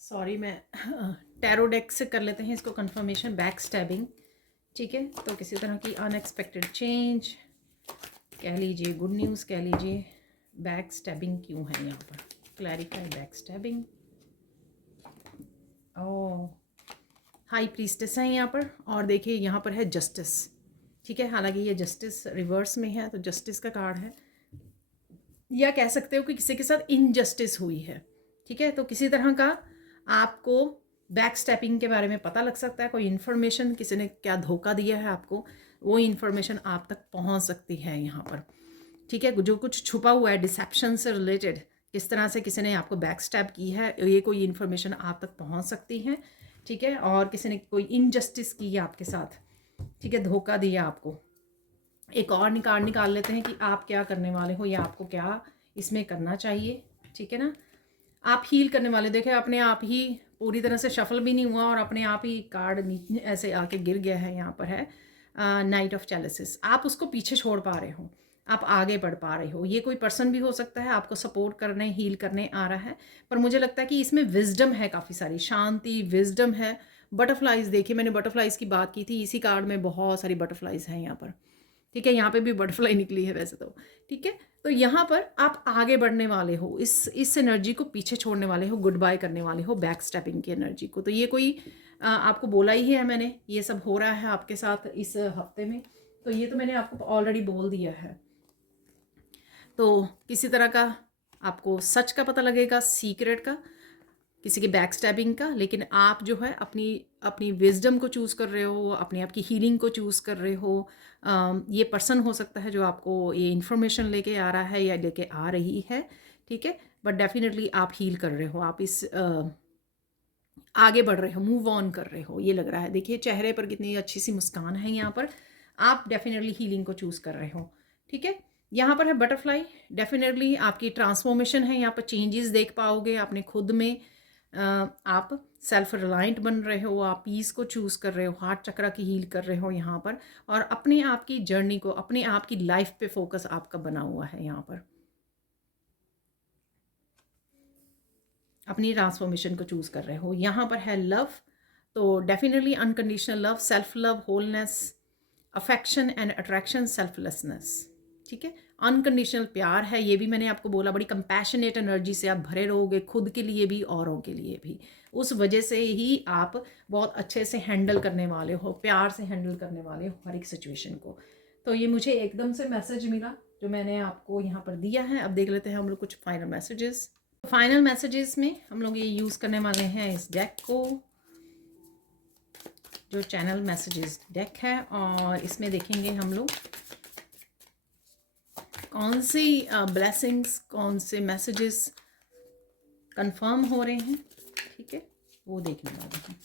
सॉरी, मैं टैरो डेक से कर लेते हैं इसको कंफर्मेशन। बैक स्टैबिंग, ठीक है। तो किसी तरह की अनएक्सपेक्टेड चेंज कह लीजिए, गुड न्यूज़ कह लीजिए। बैक स्टैबिंग क्यों है यहाँ पर, क्लैरिफाई बैक स्टैबिंग। ओह, हाई प्रीस्टेस है यहाँ पर, और देखिए यहाँ पर है जस्टिस, ठीक है। हालांकि ये जस्टिस रिवर्स में है, तो जस्टिस का कार्ड है, या कह सकते हो कि किसी के साथ इनजस्टिस हुई है, ठीक है। तो किसी तरह का आपको बैक स्टेपिंग के बारे में पता लग सकता है, कोई इन्फॉर्मेशन, किसी ने क्या धोखा दिया है आपको, वो इन्फॉर्मेशन आप तक पहुंच सकती है यहाँ पर, ठीक है। जो कुछ छुपा हुआ है डिसेप्शन से रिलेटेड, किस तरह से किसी ने आपको बैक स्टैप की है, ये कोई इन्फॉर्मेशन आप तक पहुंच सकती है, ठीक है। और किसी ने कोई इनजस्टिस की है आपके साथ, ठीक है, धोखा दिया आपको। एक और कार्ड निकाल लेते हैं कि आप क्या करने वाले हो या आपको क्या इसमें करना चाहिए, ठीक है ना। आप हील करने वाले, देखें अपने आप ही पूरी तरह से शफल भी नहीं हुआ और अपने आप ही कार्ड नीचे ऐसे आके गिर गया है। यहाँ पर है नाइट ऑफ चैलिसिस। आप उसको पीछे छोड़ पा रहे हो, आप आगे बढ़ पा रहे हो। ये कोई पर्सन भी हो सकता है आपको सपोर्ट करने, हील करने आ रहा है, पर मुझे लगता है कि इसमें विजडम है, काफ़ी सारी शांति, विजडम है। बटरफ्लाइज, देखिए मैंने बटरफ्लाइज की बात की थी, इसी कार्ड में बहुत सारी बटरफ्लाइज हैं यहाँ पर, ठीक है। यहाँ पे भी बटरफ्लाई निकली है वैसे तो, ठीक है। तो यहाँ पर आप आगे बढ़ने वाले हो, इस एनर्जी को पीछे छोड़ने वाले हो, गुड बाय करने वाले हो बैक स्टेपिंग की एनर्जी को। तो ये कोई आपको बोला ही है मैंने, ये सब हो रहा है आपके साथ इस हफ्ते में, तो ये तो मैंने आपको ऑलरेडी बोल दिया है। तो किसी तरह का आपको सच का पता लगेगा, सीक्रेट का, किसी की बैक स्टैबिंग का, लेकिन आप जो है अपनी अपनी विजडम को चूज़ कर रहे हो, अपने आप की हीलिंग को चूज़ कर रहे हो। ये पर्सन हो सकता है जो आपको ये इन्फॉर्मेशन लेके आ रहा है या लेके आ रही है, ठीक है। बट डेफिनेटली आप हील कर रहे हो, आप इस आगे बढ़ रहे हो, मूव ऑन कर रहे हो, ये लग रहा है। देखिए चेहरे पर कितनी अच्छी सी मुस्कान है यहाँ पर, आप डेफिनेटली हीलिंग को चूज़ कर रहे हो, ठीक है। यहाँ पर है बटरफ्लाई, डेफिनेटली आपकी ट्रांसफॉर्मेशन है, यहाँ पर चेंजेस देख पाओगे आपने खुद में, आप सेल्फ रिलायंट बन रहे हो, आप पीस को चूज़ कर रहे हो, हार्ट चक्रा की हील कर रहे हो यहाँ पर, और अपने आप की जर्नी को, अपने आप की लाइफ पे फोकस आपका बना हुआ है यहाँ पर, अपनी ट्रांसफॉर्मेशन को चूज़ कर रहे हो। यहाँ पर है लव, तो definitely unconditional love, self love, wholeness, affection and attraction, selflessness. ठीक है, अनकंडीशनल प्यार है, ये भी मैंने आपको बोला, बड़ी कंपैशनेट एनर्जी से आप भरे रहोगे, खुद के लिए भी औरों के लिए भी। उस वजह से ही आप बहुत अच्छे से हैंडल करने वाले हो, प्यार से हैंडल करने वाले हो हर एक सिचुएशन को। तो ये मुझे एकदम से मैसेज मिला जो मैंने आपको यहाँ पर दिया है। अब देख लेते हैं हम लोग कुछ फाइनल मैसेजेस। फाइनल मैसेजेस में हम लोग ये यूज़ करने वाले हैं इस डेक को, जो चैनल मैसेजेस डेक है, और इसमें देखेंगे हम लोग कौन सी ब्लेसिंग्स, कौन से मैसेजेस कंफर्म हो रहे हैं, ठीक है, वो देखने वाले हैं।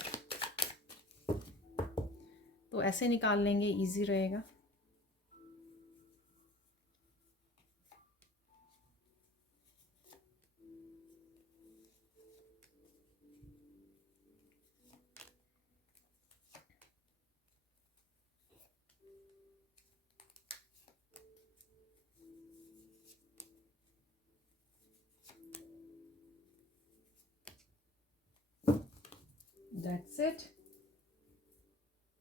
तो ऐसे निकाल लेंगे, इजी रहेगा। That's it.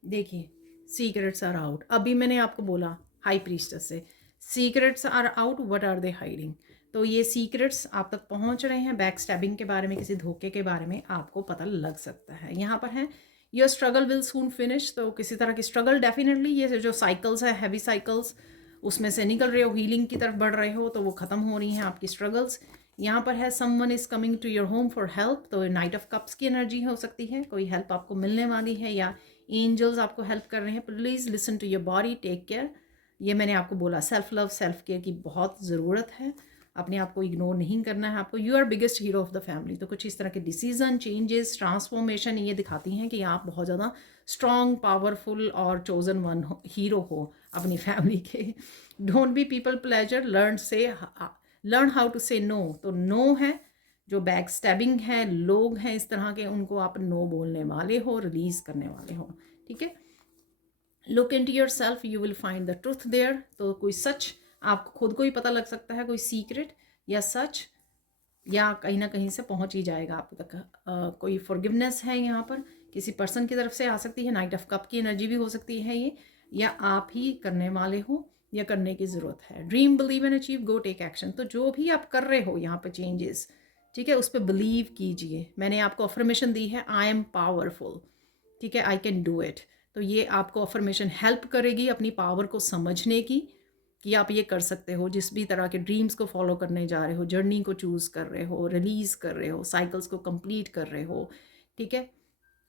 देखिए, सीक्रेट्स आर आउट। अभी मैंने आपको बोला हाई प्रीस्टेस से, secrets are out, what are they hiding. तो ये सीक्रेट्स आप तक पहुंच रहे हैं, बैक स्टैबिंग के बारे में, किसी धोखे के बारे में आपको पता लग सकता है। यहाँ पर है your struggle will soon finish, तो किसी तरह की स्ट्रगल डेफिनेटली, ये जो साइकिल्स है, हैवी साइकिल्स, उसमें से निकल रहे हो, हीलिंग की तरफ बढ़ रहे हो, तो वो ख़त्म हो रही हैं आपकी स्ट्रगल्स। यहाँ पर है someone is coming to your home for help, तो नाइट ऑफ कप्स की एनर्जी हो सकती है, कोई हेल्प आपको मिलने वाली है, या एंजल्स आपको हेल्प कर रहे हैं। Please listen to your body, take care. ये मैंने आपको बोला, सेल्फ लव, सेल्फ केयर की बहुत ज़रूरत है, अपने आप को इग्नोर नहीं करना है आपको। You are biggest hero of the family. तो कुछ इस तरह के डिसीजन, चेंजेस, ट्रांसफॉर्मेशन ये दिखाती हैं कि आप बहुत ज़्यादा स्ट्रॉन्ग, पावरफुल और चोजन वन हीरो हो अपनी फैमिली के। Don't be people pleaser, learn how to say no. तो नो है, जो बैक स्टैबिंग है, लोग हैं इस तरह के, उनको आप नो बोलने वाले हो, रिलीज करने वाले हो। ठीक है, look into yourself, you will find the truth there. तो कोई सच आपको खुद को ही पता लग सकता है, कोई सीक्रेट या सच, या कहीं ना कहीं से पहुंच ही जाएगा आप तक। कोई फॉरगिवनेस है यहाँ पर, किसी पर्सन की तरफ से आ सकती है, नाइट ऑफ कप की एनर्जी भी हो सकती है ये, या आप ही करने वाले हो, या करने की ज़रूरत है। Dream, believe and achieve, go take action. तो जो भी आप कर रहे हो यहाँ पे चेंजेस, ठीक है, उस पर बिलीव कीजिए। मैंने आपको अफर्मेशन दी है, आई एम पावरफुल, ठीक है, आई कैन डू इट। तो ये आपको अफर्मेशन हेल्प करेगी अपनी पावर को समझने की, कि आप ये कर सकते हो, जिस भी तरह के ड्रीम्स को फॉलो करने जा रहे हो, जर्नी को चूज़ कर रहे हो, रिलीज़ कर रहे हो, साइकिल्स को कंप्लीट कर रहे हो, ठीक है,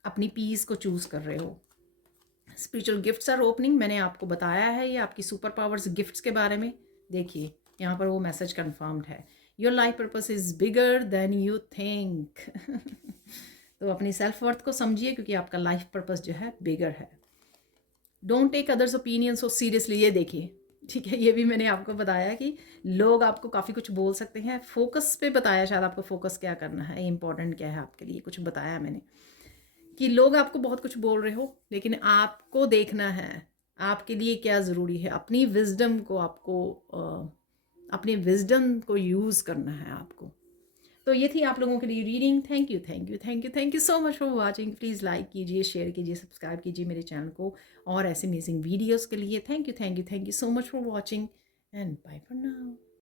अपनी पीस को चूज़ कर रहे हो। स्पिरिचुअल गिफ्ट्स आर ओपनिंग, मैंने आपको बताया है ये आपकी सुपर पावर्स गिफ्ट्स के बारे में। देखिए यहाँ पर वो मैसेज कन्फर्म्ड है, your life purpose is bigger than you think. तो अपनी सेल्फ वर्थ को समझिए, क्योंकि आपका लाइफ पर्पस जो है बिगर है। Don't take others opinion so seriously, ये देखिए, ठीक है, ये भी मैंने आपको बताया कि लोग आपको काफ़ी कुछ बोल सकते हैं। फोकस पे बताया, शायद आपको फोकस क्या करना है, इंपॉर्टेंट क्या है आपके लिए, कुछ बताया मैंने कि लोग आपको बहुत कुछ बोल रहे हो, लेकिन आपको देखना है आपके लिए क्या ज़रूरी है। अपनी विजडम को आपको अपनी विजडम को यूज़ करना है आपको। तो ये थी आप लोगों के लिए reading. Thank you, thank you, thank you, thank you so much for watching. Please like कीजिए, शेयर कीजिए, सब्सक्राइब कीजिए मेरे चैनल को और ऐसे अमेजिंग वीडियोस के लिए। Thank you, thank you, thank you so much for watching and bye for now.